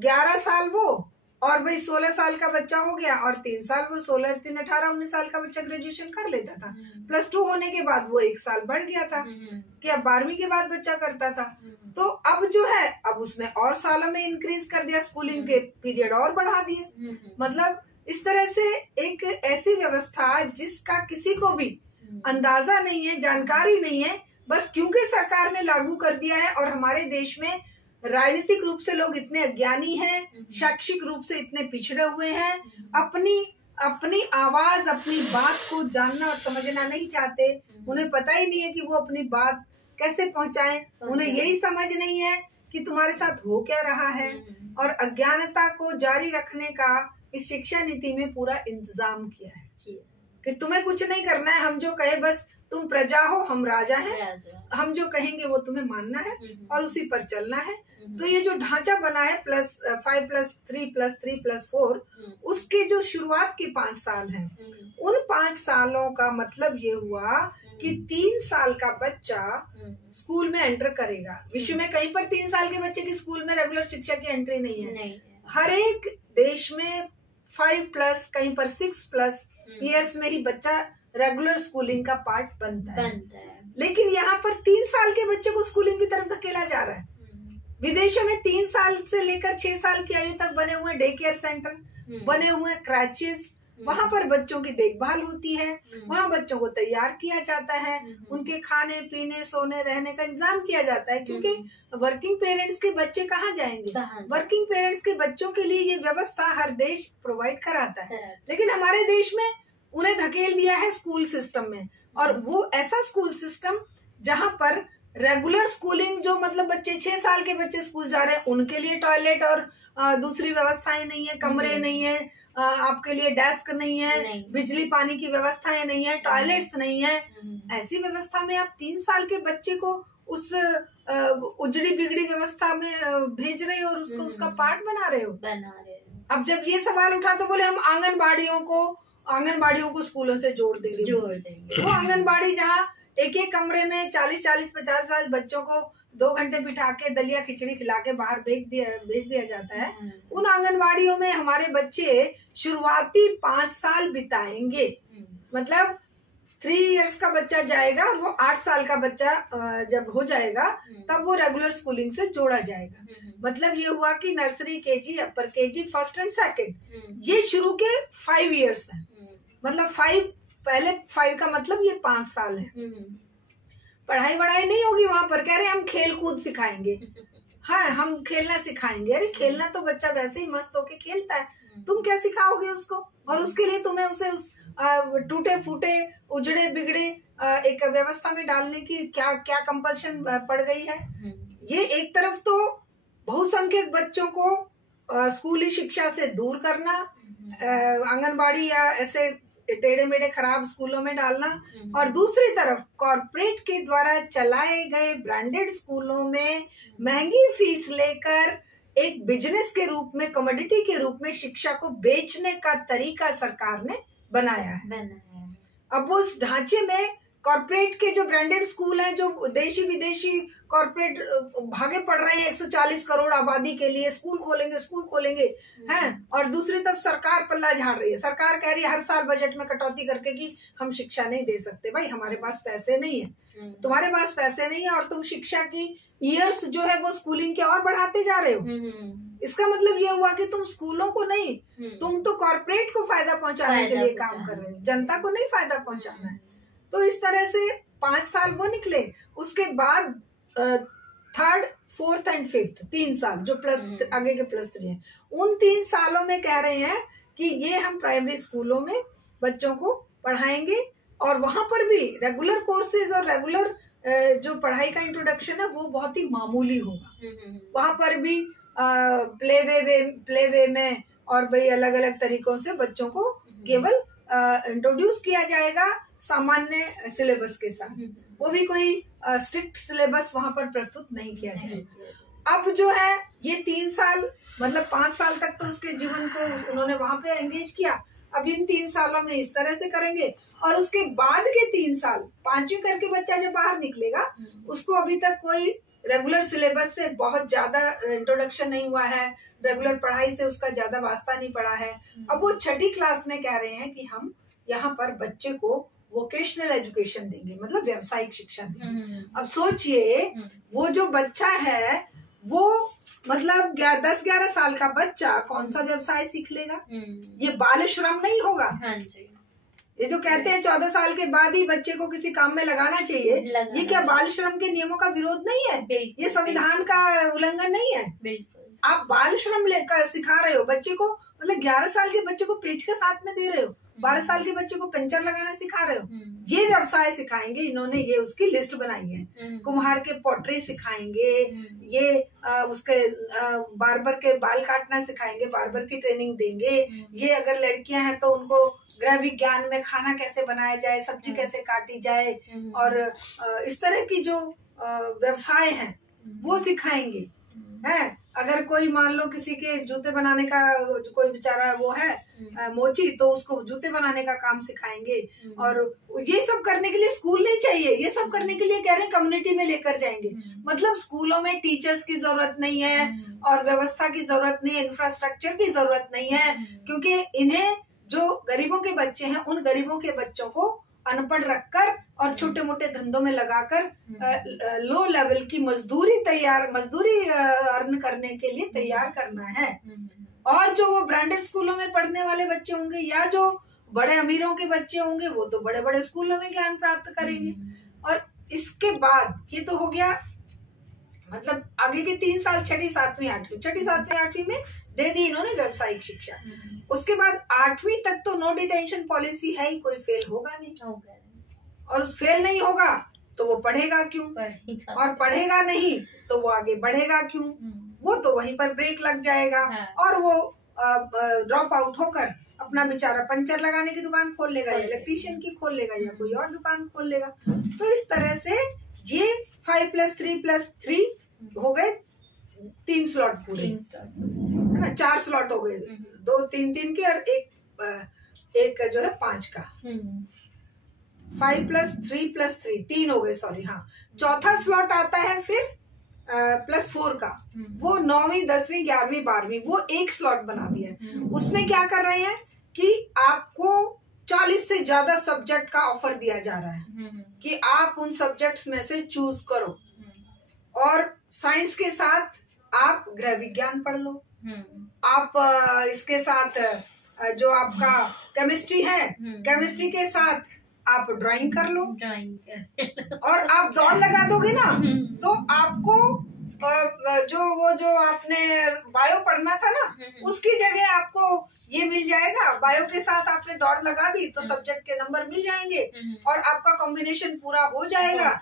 11 साल वो और भाई 16 साल का बच्चा हो गया और 3 साल वो 16, 3, 18, 19 साल का बच्चा ग्रेजुएशन कर लेता था। +2 होने के बाद वो 1 साल बढ़ गया था कि अब 12वीं के बाद बच्चा करता था। तो अब जो है अब उसमें और सालों में इंक्रीज कर दिया, स्कूलिंग के पीरियड और बढ़ा दिए। मतलब इस तरह से एक ऐसी व्यवस्था जिसका किसी को भी अंदाजा नहीं है, जानकारी नहीं है, बस क्योंकि सरकार ने लागू कर दिया है। और हमारे देश में राजनीतिक रूप से लोग इतने अज्ञानी हैं, शैक्षिक रूप से इतने पिछड़े हुए हैं, अपनी आवाज, अपनी बात को जानना और समझना नहीं चाहते। उन्हें पता ही नहीं है कि वो अपनी बात कैसे पहुंचाएं। उन्हें यही समझ नहीं है कि तुम्हारे साथ हो क्या रहा है। और अज्ञानता को जारी रखने का इस शिक्षा नीति में पूरा इंतजाम किया है कि तुम्हें कुछ नहीं करना है, हम जो कहे बस तुम प्रजा हो, हम राजा हैं, हम जो कहेंगे वो तुम्हें मानना है और उसी पर चलना है। तो ये जो ढांचा बना है 5+3+3+4, उसके जो शुरुआत के 5 साल हैं, उन 5 सालों का मतलब ये हुआ कि 3 साल का बच्चा स्कूल में एंटर करेगा। विश्व में कहीं पर 3 साल के बच्चे की स्कूल में रेगुलर शिक्षा की एंट्री नहीं है। हर एक देश में 5+, कहीं पर 6+ ईयर्स में ही बच्चा रेगुलर स्कूलिंग का पार्ट बनता है। लेकिन यहाँ पर 3 साल के बच्चे को स्कूलिंग की तरफ धकेला जा रहा है। विदेशों में 3 साल से लेकर 6 साल की आयु तक बने हुए डे केयर सेंटर, बने हुए क्रैचेस, वहां पर बच्चों की देखभाल होती है, वहां बच्चों को तैयार किया जाता है, उनके खाने पीने सोने रहने का इंतजाम किया जाता है। क्योंकि वर्किंग पेरेंट्स के बच्चे कहाँ जाएंगे, वर्किंग पेरेंट्स के बच्चों के लिए ये व्यवस्था हर देश प्रोवाइड कराता है। लेकिन हमारे देश में उन्हें धकेल दिया है स्कूल सिस्टम में, और वो ऐसा स्कूल सिस्टम जहां पर रेगुलर स्कूलिंग, जो मतलब बच्चे 6 साल के बच्चे स्कूल जा रहे हैं, उनके लिए टॉयलेट और दूसरी व्यवस्थाएं नहीं है, कमरे नहीं है, आपके लिए डेस्क नहीं है, बिजली पानी की व्यवस्थाएं नहीं है, टॉयलेट्स नहीं है। ऐसी व्यवस्था में आप 3 साल के बच्चे को उस उजड़ी बिगड़ी व्यवस्था में भेज रहे हो और उसको उसका पार्ट बना रहे हो। अब जब ये सवाल उठा तो बोले हम आंगनबाड़ियों को स्कूलों से जोड़ देंगे। वो आंगनबाड़ी जहाँ एक कमरे में 40-50 बच्चों को 2 घंटे बिठा के दलिया खिचड़ी खिला के बाहर भेज दिया जाता है, उन आंगनबाड़ियों में हमारे बच्चे शुरुआती 5 साल बिताएंगे। मतलब 3 इयर्स का बच्चा जाएगा और वो 8 साल का बच्चा जब हो जाएगा तब वो रेगुलर स्कूलिंग से जोड़ा जाएगा। मतलब ये हुआ कि nursery, KG, upper KG, first and second, ये शुरू के 5 इयर्स है। मतलब 5 का मतलब ये 5 साल है। पढ़ाई वढ़ाई नहीं होगी वहां पर, कह रहे हम खेल कूद सिखाएंगे। हाँ, हम खेलना सिखाएंगे। अरे खेलना तो बच्चा वैसे ही मस्त होके खेलता है, तुम क्या सिखाओगे उसको? और उसके लिए तुम्हें उसे उस टूटे फूटे उजड़े बिगड़े एक व्यवस्था में डालने की क्या कंपल्शन पड़ गई है। ये एक तरफ तो बहुसंख्यक बच्चों को स्कूली शिक्षा से दूर करना, आंगनबाड़ी या ऐसे टेढ़े मेढ़े खराब स्कूलों में डालना, और दूसरी तरफ कॉरपोरेट के द्वारा चलाए गए ब्रांडेड स्कूलों में महंगी फीस लेकर एक बिजनेस के रूप में, कमोडिटी के रूप में शिक्षा को बेचने का तरीका सरकार ने बनाया है। अब उस ढांचे में कॉरपोरेट के जो ब्रांडेड स्कूल हैं, जो देशी विदेशी कॉरपोरेट भागे पड़ रहे हैं 140 करोड़ आबादी के लिए, स्कूल खोलेंगे हैं, और दूसरी तरफ सरकार पल्ला झाड़ रही है। सरकार कह रही है हर साल बजट में कटौती करके कि हम शिक्षा नहीं दे सकते। भाई हमारे पास पैसे नहीं है, तुम्हारे पास पैसे नहीं है, और तुम शिक्षा की ईयर्स जो है वो स्कूलिंग के और बढ़ाते जा रहे हो। इसका मतलब ये हुआ कि तुम स्कूलों को नहीं, तुम तो कॉरपोरेट को फायदा पहुंचाने के लिए काम कर रहे हो, जनता को नहीं फायदा पहुंचाना है। तो इस तरह से 5 साल वो निकले। उसके बाद 3rd, 4th एंड 5th 3 साल जो प्लस आगे के +3 है, उन 3 सालों में कह रहे हैं कि ये हम प्राइमरी स्कूलों में बच्चों को पढ़ाएंगे, और वहां पर भी रेगुलर कोर्सेज और रेगुलर जो पढ़ाई का इंट्रोडक्शन है वो बहुत ही मामूली होगा। वहां पर भी प्ले वे में और भाई अलग अलग तरीकों से बच्चों को केवल इंट्रोड्यूस किया जाएगा सामान्य सिलेबस के साथ। वो भी कोई स्ट्रिक्ट सिलेबस वहां पर प्रस्तुत नहीं किया जाएगा। अब जो है ये 3 साल मतलब 5 साल तक तो उसके जीवन को उन्होंने वहां पे एंगेज किया। अब इन 3 सालों में इस तरह से करेंगे, और उसके बाद के 3 साल 5वीं करके बच्चा जब बाहर निकलेगा उसको अभी तक कोई रेगुलर सिलेबस से बहुत ज्यादा इंट्रोडक्शन नहीं हुआ है, रेगुलर पढ़ाई से उसका ज्यादा वास्ता नहीं पड़ा है। अब वो 6ठी क्लास में कह रहे हैं कि हम यहाँ पर बच्चे को वोकेशनल एजुकेशन देंगे, मतलब व्यावसायिक शिक्षा देंगे। अब सोचिए वो जो बच्चा है वो मतलब 10-11 साल का बच्चा कौन सा व्यवसाय सीख लेगा? ये बाल श्रम नहीं होगा। ये जो कहते हैं 14 साल के बाद ही बच्चे को किसी काम में लगाना चाहिए, ये क्या बाल श्रम के नियमों का विरोध नहीं है? ये संविधान का उल्लंघन नहीं है? आप बाल श्रम लेकर सिखा रहे हो बच्चे को, मतलब 11 साल के बच्चे को पेचकस हाथ में दे रहे हो, 12 साल के बच्चे को पंचर लगाना सिखा रहे हो। ये व्यवसाय सिखाएंगे इन्होंने, ये उसकी लिस्ट बनाई है। कुम्हार के पॉटरी सिखाएंगे, ये उसके बार्बर के बाल काटना सिखाएंगे, बार्बर की ट्रेनिंग देंगे। ये अगर लड़कियां हैं तो उनको गृह विज्ञान में खाना कैसे बनाया जाए, सब्जी कैसे काटी जाए, और इस तरह की जो व्यवसाय है वो सिखाएंगे। है अगर कोई मान लो किसी के जूते बनाने का कोई बेचारा वो है मोची, तो उसको जूते बनाने का काम सिखाएंगे। और ये सब करने के लिए स्कूल नहीं चाहिए, ये सब करने के लिए कह रहे हैं कम्युनिटी में लेकर जाएंगे। मतलब स्कूलों में टीचर्स की जरूरत नहीं है, और व्यवस्था की जरूरत नहीं है, इंफ्रास्ट्रक्चर की जरूरत नहीं है, क्योंकि इन्हें जो गरीबों के बच्चे हैं उन गरीबों के बच्चों को अनपढ़ रखकर और छोटे मोटे धंधों में लगाकर लो लेवल की मजदूरी अर्न करने के लिए तैयार करना है। और जो वो ब्रांडेड स्कूलों में पढ़ने वाले बच्चे होंगे या जो बड़े अमीरों के बच्चे होंगे वो तो बड़े बड़े स्कूलों में ज्ञान प्राप्त करेंगे। और इसके बाद ये तो हो गया, मतलब आगे के 3 साल 6ठी 7वीं 8वीं, 6ठी 7वीं 8वीं में दे दी इन्होंने व्यावसायिक शिक्षा। उसके बाद 8वीं तक तो नो डिटेंशन पॉलिसी है ही, कोई फेल होगा नहीं। और फेल नहीं होगा तो वो पढ़ेगा क्यों, और पढ़ेगा नहीं तो वो आगे बढ़ेगा क्यों? वो तो वहीं पर ब्रेक लग जाएगा और वो ड्रॉप आउट होकर अपना बेचारा पंचर लगाने की दुकान खोल लेगा, या इलेक्ट्रीशियन की खोल लेगा, या कोई और दुकान खोल लेगा। तो इस तरह से ये 5+3+3 हो गए 3 स्लॉट पूरे, है ना, 4 स्लॉट हो गए, 2 3 के और एक जो है 5 का। 5+3+3 3 हो गए, सॉरी हाँ। चौथा स्लॉट आता है फिर +4 का, वो 9वीं 10वीं 11वीं 12वीं वो एक स्लॉट बना दिया है। उसमें क्या कर रहे हैं कि आपको 40 से ज्यादा सब्जेक्ट का ऑफर दिया जा रहा है कि आप उन सब्जेक्ट्स में से चूज करो, और साइंस के साथ आप गृह विज्ञान पढ़ लो, आप इसके साथ जो आपका केमिस्ट्री है, केमिस्ट्री के साथ आप ड्राइंग कर लो, और आप दौड़ लगा दोगे ना तो आपको जो आपने बायो पढ़ना था ना, उसकी जगह आपको ये मिल जाएगा। बायो के साथ आपने दौड़ लगा दी तो सब्जेक्ट के नंबर मिल जाएंगे और आपका कॉम्बिनेशन पूरा हो जाएगा।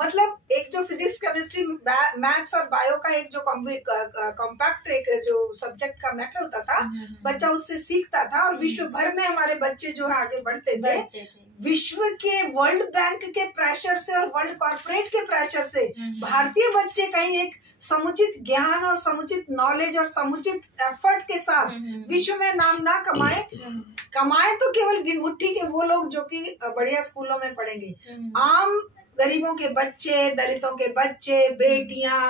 मतलब एक जो फिजिक्स, केमिस्ट्री, मैथ्स और बायो का एक जो कॉम्पैक्ट एक जो सब्जेक्ट का मैटर होता था, बच्चा उससे सीखता था। और विश्व भर में हमारे बच्चे जो है आगे बढ़ते थे। विश्व के वर्ल्ड बैंक के प्रेशर से और वर्ल्ड कॉर्पोरेट के प्रेशर से भारतीय बच्चे कहीं एक समुचित ज्ञान और समुचित नॉलेज और समुचित एफर्ट के साथ विश्व में नाम ना कमाए तो केवल गिनमुट्ठी के वो लोग जो कि बढ़िया स्कूलों में पढ़ेंगे। आम गरीबों के बच्चे, दलितों के बच्चे, बेटियां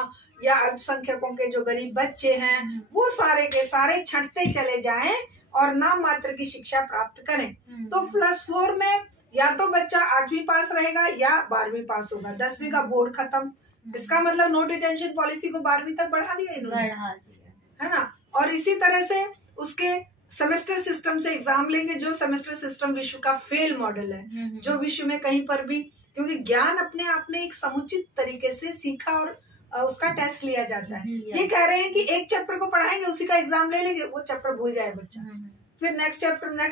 या अल्पसंख्यकों के जो गरीब बच्चे हैं, वो सारे के सारे छंटते चले जाएं और नाम मात्र की शिक्षा प्राप्त करें। तो +4 में या तो बच्चा 8वीं पास रहेगा या 12वीं पास होगा। 10वीं का बोर्ड खत्म। इसका मतलब नो डिटेंशन पॉलिसी को 12वीं तक बढ़ा दिया इन्होंने, है ना। और इसी तरह से उसके सेमेस्टर सिस्टम से एग्जाम लेंगे, जो सेमेस्टर सिस्टम विश्व का फेल मॉडल है, जो विश्व में कहीं पर भी, क्योंकि ज्ञान अपने आप में एक समुचित तरीके से सीखा और उसका टेस्ट लिया जाता है। ये कह रहे हैं कि एक चैप्टर को पढ़ाएंगे, उसी का एग्जाम ले लेंगे, वो चैप्टर भूल जाए बच्चा, फिर नेक्स्ट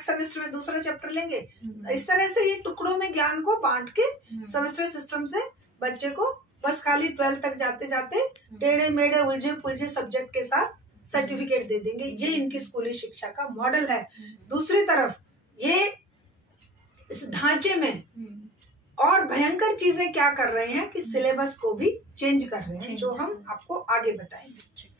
सेमेस्टर में दूसरा चैप्टर लेंगे। इस तरह से ये टुकड़ों में ज्ञान को बांट के सेमेस्टर सिस्टम से बच्चे को बस खाली 12th तक जाते जाते टेढ़े मेढ़े उलझे पुलझे सब्जेक्ट के साथ सर्टिफिकेट दे देंगे। ये इनकी स्कूली शिक्षा का मॉडल है। दूसरी तरफ ये इस ढांचे में और भयंकर चीजें क्या कर रहे हैं कि सिलेबस को भी चेंज कर रहे हैं, जो हम आपको आगे बताएंगे।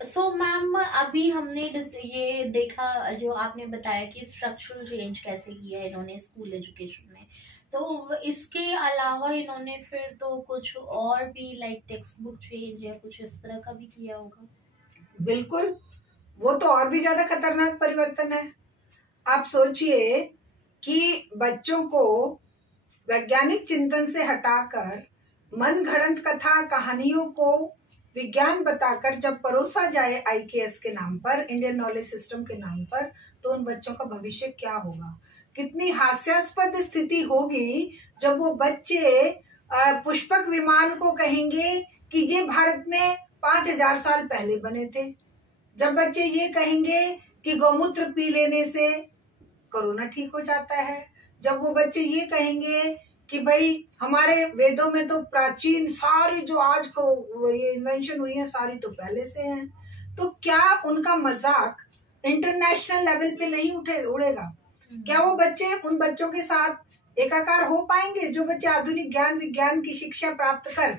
सो मैम, अभी हमने ये देखा जो आपने बताया कि स्ट्रक्चरल चेंज कैसे किया है इन्होंने स्कूल एजुकेशन में, तो इसके अलावा इन्होंने फिर तो कुछ और भी लाइक टेक्स्ट बुक चेंज या कुछ इस तरह का भी किया होगा। बिल्कुल, वो तो और भी ज्यादा खतरनाक परिवर्तन है। आप सोचिए कि बच्चों को वैज्ञानिक चिंतन से हटाकर मनगढ़ंत कथा कहानियों को विज्ञान बताकर जब परोसा जाए IKS के नाम पर, इंडियन नॉलेज सिस्टम के नाम पर, तो उन बच्चों का भविष्य क्या होगा। कितनी हास्यास्पद स्थिति होगी जब वो बच्चे पुष्पक विमान को कहेंगे कि ये भारत में 5000 साल पहले बने थे, जब बच्चे ये कहेंगे कि गौमूत्र पी लेने से कोरोना ठीक हो जाता है, जब वो बच्चे ये कहेंगे कि भाई हमारे वेदों में तो प्राचीन सारी जो आज को ये इन्वेंशन हुई है सारी तो पहले से हैं, तो क्या उनका मजाक इंटरनेशनल लेवल पे नहीं उड़ेगा? क्या वो बच्चे उन बच्चों के साथ एकाकार हो पाएंगे जो बच्चे आधुनिक ज्ञान विज्ञान की शिक्षा प्राप्त कर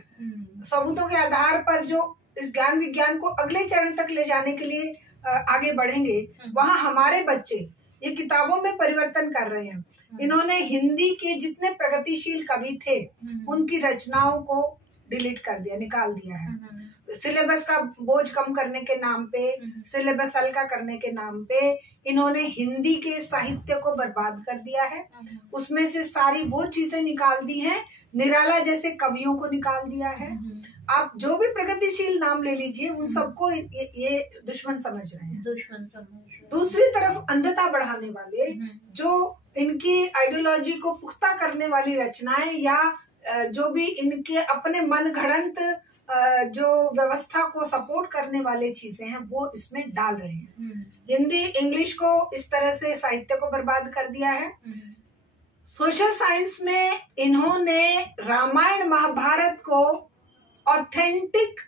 सबूतों के आधार पर जो इस ज्ञान विज्ञान को अगले चरण तक ले जाने के लिए आगे बढ़ेंगे? वहाँ हमारे बच्चे ये किताबों में परिवर्तन कर रहे हैं। इन्होंने हिंदी के जितने प्रगतिशील कवि थे उनकी रचनाओं को डिलीट कर दिया, निकाल दिया है। सिलेबस का बोझ कम करने के नाम पे, सिलेबस हल्का करने के नाम पे इन्होंने हिंदी के साहित्य को बर्बाद कर दिया है। उसमें से सारी वो चीजें निकाल दी हैं, निराला जैसे कवियों को निकाल दिया है। आप जो भी प्रगतिशील नाम ले लीजिए, उन सबको ये दुश्मन समझ रहे हैं। दूसरी तरफ अंधता बढ़ाने वाले, जो इनकी आइडियोलॉजी को पुख्ता करने वाली रचनाएं या जो भी इनके अपने मनगढ़ंत जो व्यवस्था को सपोर्ट करने वाले चीजें हैं वो इसमें डाल रहे हैं। हिंदी इंग्लिश को इस तरह से साहित्य को बर्बाद कर दिया है। सोशल साइंस में इन्होंने रामायण महाभारत को ऑथेंटिक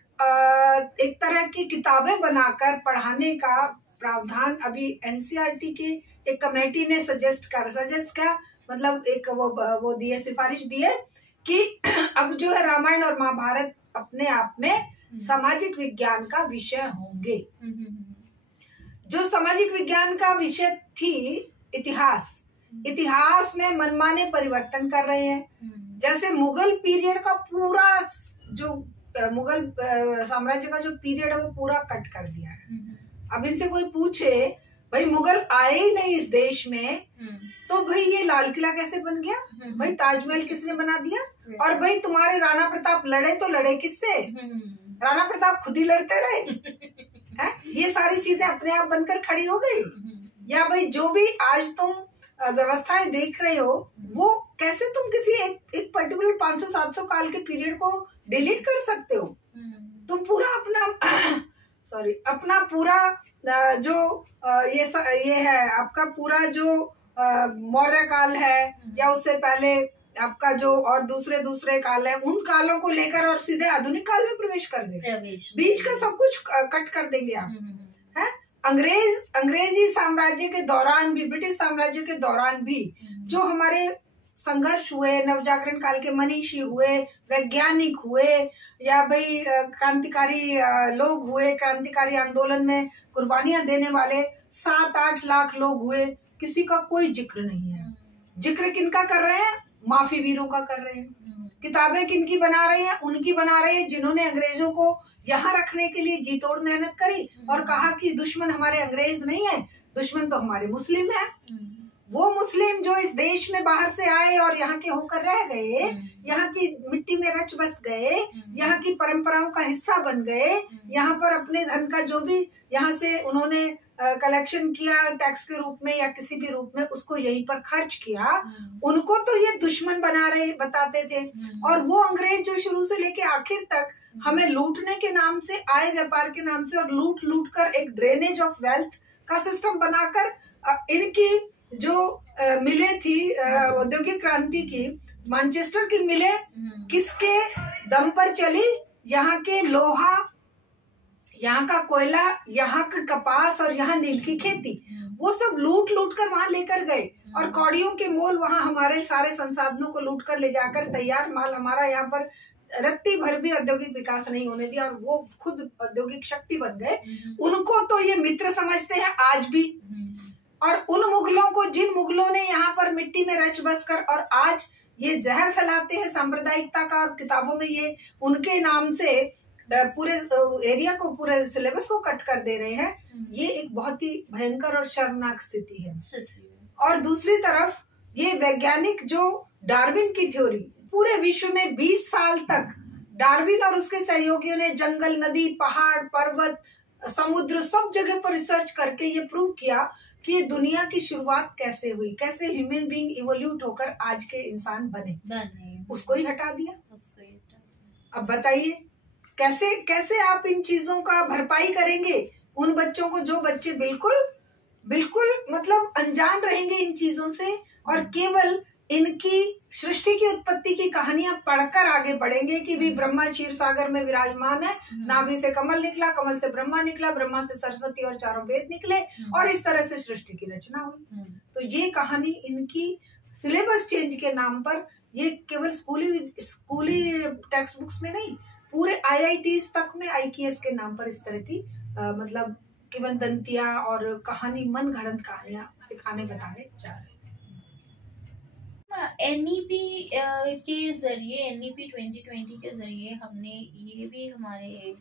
एक तरह की किताबें बनाकर पढ़ाने का प्रावधान अभी NCERT के एक कमेटी ने सजेस्ट क्या मतलब एक वो दिए, सिफारिश दिए कि अब जो है रामायण और महाभारत अपने आप में सामाजिक विज्ञान का विषय होंगे। जो सामाजिक विज्ञान का विषय थी इतिहास में मनमाने परिवर्तन कर रहे हैं। जैसे मुगल पीरियड का पूरा जो मुगल साम्राज्य का जो पीरियड है वो पूरा कट कर दिया है। अब इनसे कोई पूछे भाई मुगल आए ही नहीं इस देश में, तो भाई ये लाल किला कैसे बन गया, भाई ताजमहल किसने बना दिया, और भाई तुम्हारे राणा प्रताप लड़े तो लड़े किससे, राणा प्रताप खुद ही लड़ते रहे। ये सारी चीजें अपने आप बनकर खड़ी हो गई। या भाई जो भी आज तुम व्यवस्थाएं देख रहे हो वो कैसे तुम किसी एक पर्टिकुलर 500-700 काल के पीरियड को डिलीट कर सकते हो? तुम पूरा अपना सॉरी अपना पूरा जो ये है आपका पूरा जो मौर्य काल है या उससे पहले आपका जो और दूसरे काल है, उन कालों को लेकर और सीधे आधुनिक काल में प्रवेश कर देंगे। बीच का सब कुछ कट कर देंगे आप, है? अंग्रेजी साम्राज्य के दौरान भी, ब्रिटिश साम्राज्य के दौरान भी जो हमारे संघर्ष हुए, नवजागरण काल के मनीषी हुए, वैज्ञानिक हुए, या भाई क्रांतिकारी लोग हुए, क्रांतिकारी आंदोलन में कुर्बानियां देने वाले 7-8 लाख लोग हुए, किसी का कोई जिक्र नहीं है। जिक्र किनका कर रहे हैं? माफी वीरों का कर रहे हैं। किताबें किनकी बना रहे हैं? उनकी बना रहे हैं जिन्होंने अंग्रेजों को यहाँ रखने के लिए जी तोड़ मेहनत करी और कहा कि दुश्मन हमारे अंग्रेज नहीं है, दुश्मन तो हमारे मुस्लिम है। वो मुस्लिम जो इस देश में बाहर से आए और यहाँ के होकर रह गए, यहाँ की मिट्टी में रच बस गए, यहाँ की परंपराओं का हिस्सा बन गए, यहाँ पर अपने धन का जो भी यहाँ से उन्होंने कलेक्शन किया टैक्स के रूप में या किसी भी रूप में, उसको यहीं पर खर्च किया, उनको तो ये दुश्मन बताते थे। और वो अंग्रेज जो शुरू से लेके आखिर तक हमें लूटने के नाम से, आय व्यापार के नाम से और लूट कर एक ड्रेनेज ऑफ वेल्थ का सिस्टम बनाकर इनकी जो मिलें थी औद्योगिक क्रांति की, मैनचेस्टर की मिलें किसके दम पर चली? यहाँ के लोहा, यहाँ का कोयला, यहाँ का कपास और यहाँ नील की खेती, वो सब लूट कर वहां लेकर गए और कौड़ियों के मोल वहां हमारे सारे संसाधनों को लूट कर ले जाकर तैयार माल हमारा यहाँ पर रत्ती भर भी औद्योगिक विकास नहीं होने दिया और वो खुद औद्योगिक शक्ति बन गए। उनको तो ये मित्र समझते हैं आज भी। और उन मुगलों को, जिन मुगलों ने यहाँ पर मिट्टी में रच बस कर और आज ये जहर फैलाते हैं सांप्रदायिकता का और किताबों में ये उनके नाम से पूरे एरिया को, पूरे सिलेबस को कट कर दे रहे हैं, ये एक बहुत ही भयंकर और शर्मनाक स्थिति है। और दूसरी तरफ ये वैज्ञानिक जो डार्विन की थ्योरी, पूरे विश्व में 20 साल तक डार्विन और उसके सहयोगियों ने जंगल, नदी, पहाड़, पर्वत, समुद्र सब जगह पर रिसर्च करके ये प्रूव किया कि ये दुनिया की शुरुआत कैसे हुई, कैसे ह्यूमन बीइंग इवोल्यूट होकर आज के इंसान बने। उसको ही हटा दिया। अब बताइए कैसे आप इन चीजों का भरपाई करेंगे? उन बच्चों को जो बच्चे बिल्कुल मतलब अनजान रहेंगे इन चीजों से और केवल इनकी सृष्टि की उत्पत्ति की कहानियां पढ़कर आगे बढ़ेंगे कि भी ब्रह्मा क्षीर सागर में विराजमान है, नाभि से कमल निकला, कमल से ब्रह्मा निकला, ब्रह्मा से सरस्वती और चारों वेद निकले और इस तरह से सृष्टि की रचना हुई। तो ये कहानी इनकी सिलेबस चेंज के नाम पर, ये केवल स्कूली टेक्स्ट बुक्स में नहीं, पूरे IITs तक में IKS के नाम पर इस तरह की मतलब किंवदंतियां और कहानी, मन गढ़ंत कहानियां सिखाने बताने जा रहे हैं। NEP के जरिए, NEP 2020 के जरिए हमने ये भी हमारे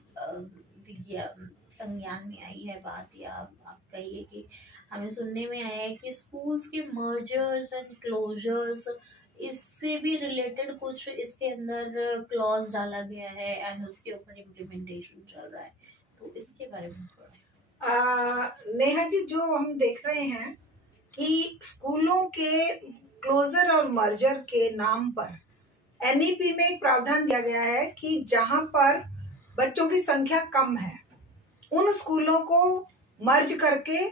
संज्ञान में आई है बात, या आप कहिए कि हमें सुनने में आया है कि स्कूल्स के मर्जर्स एंड क्लोजर्स, इससे भी रिलेटेड कुछ इसके अंदर क्लॉज डाला गया है एंड उसके ऊपर इम्प्लीमेंटेशन चल रहा है, तो इसके बारे में थोड़ा। नेहा जी, जो हम देख रहे हैं कि स्कूलों के क्लोजर और मर्जर के नाम पर NEP में एक प्रावधान दिया गया है कि जहां पर बच्चों की संख्या कम है उन स्कूलों को मर्ज करके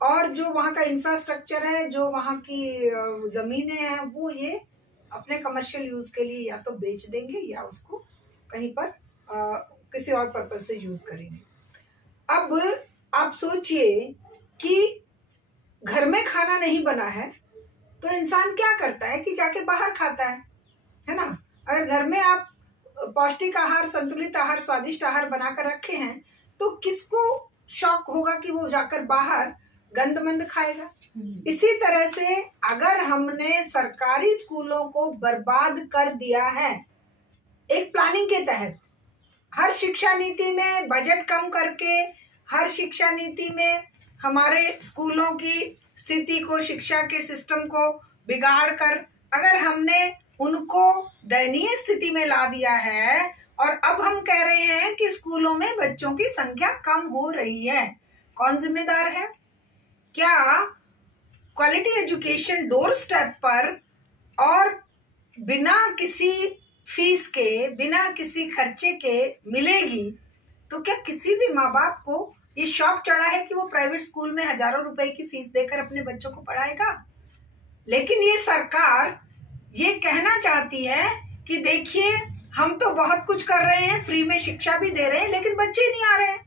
और जो वहाँ का इंफ्रास्ट्रक्चर है, जो वहाँ की जमीनें हैं, वो ये अपने कमर्शियल यूज के लिए या तो बेच देंगे या उसको कहीं पर किसी और पर्पज से यूज करेंगे। अब आप सोचिए कि घर में खाना नहीं बना है तो इंसान क्या करता है कि जाके बाहर खाता है ना। अगर घर में आप पौष्टिक आहार, संतुलित आहार, स्वादिष्ट आहार बनाकर रखे हैं तो किसको शौक होगा कि वो जाकर बाहर गंदमंद खाएगा। इसी तरह से अगर हमने सरकारी स्कूलों को बर्बाद कर दिया है एक प्लानिंग के तहत, हर शिक्षा नीति में बजट कम करके, हर शिक्षा नीति में हमारे स्कूलों की स्थिति को, शिक्षा के सिस्टम को बिगाड़ कर अगर हमने उनको दयनीय स्थिति में ला दिया है और अब हम कह रहे हैं कि स्कूलों में बच्चों की संख्या कम हो रही है, कौन जिम्मेदार है? क्या क्वालिटी एजुकेशन डोर स्टेप पर और बिना किसी फीस के, बिना किसी खर्चे के मिलेगी, तो क्या किसी भी माँ बाप को ये शौक चढ़ा है कि वो प्राइवेट स्कूल में हजारों रुपए की फीस देकर अपने बच्चों को पढ़ाएगा? लेकिन ये सरकार ये कहना चाहती है कि देखिए हम तो बहुत कुछ कर रहे हैं, फ्री में शिक्षा भी दे रहे हैं, लेकिन बच्चे ही नहीं आ रहे हैं।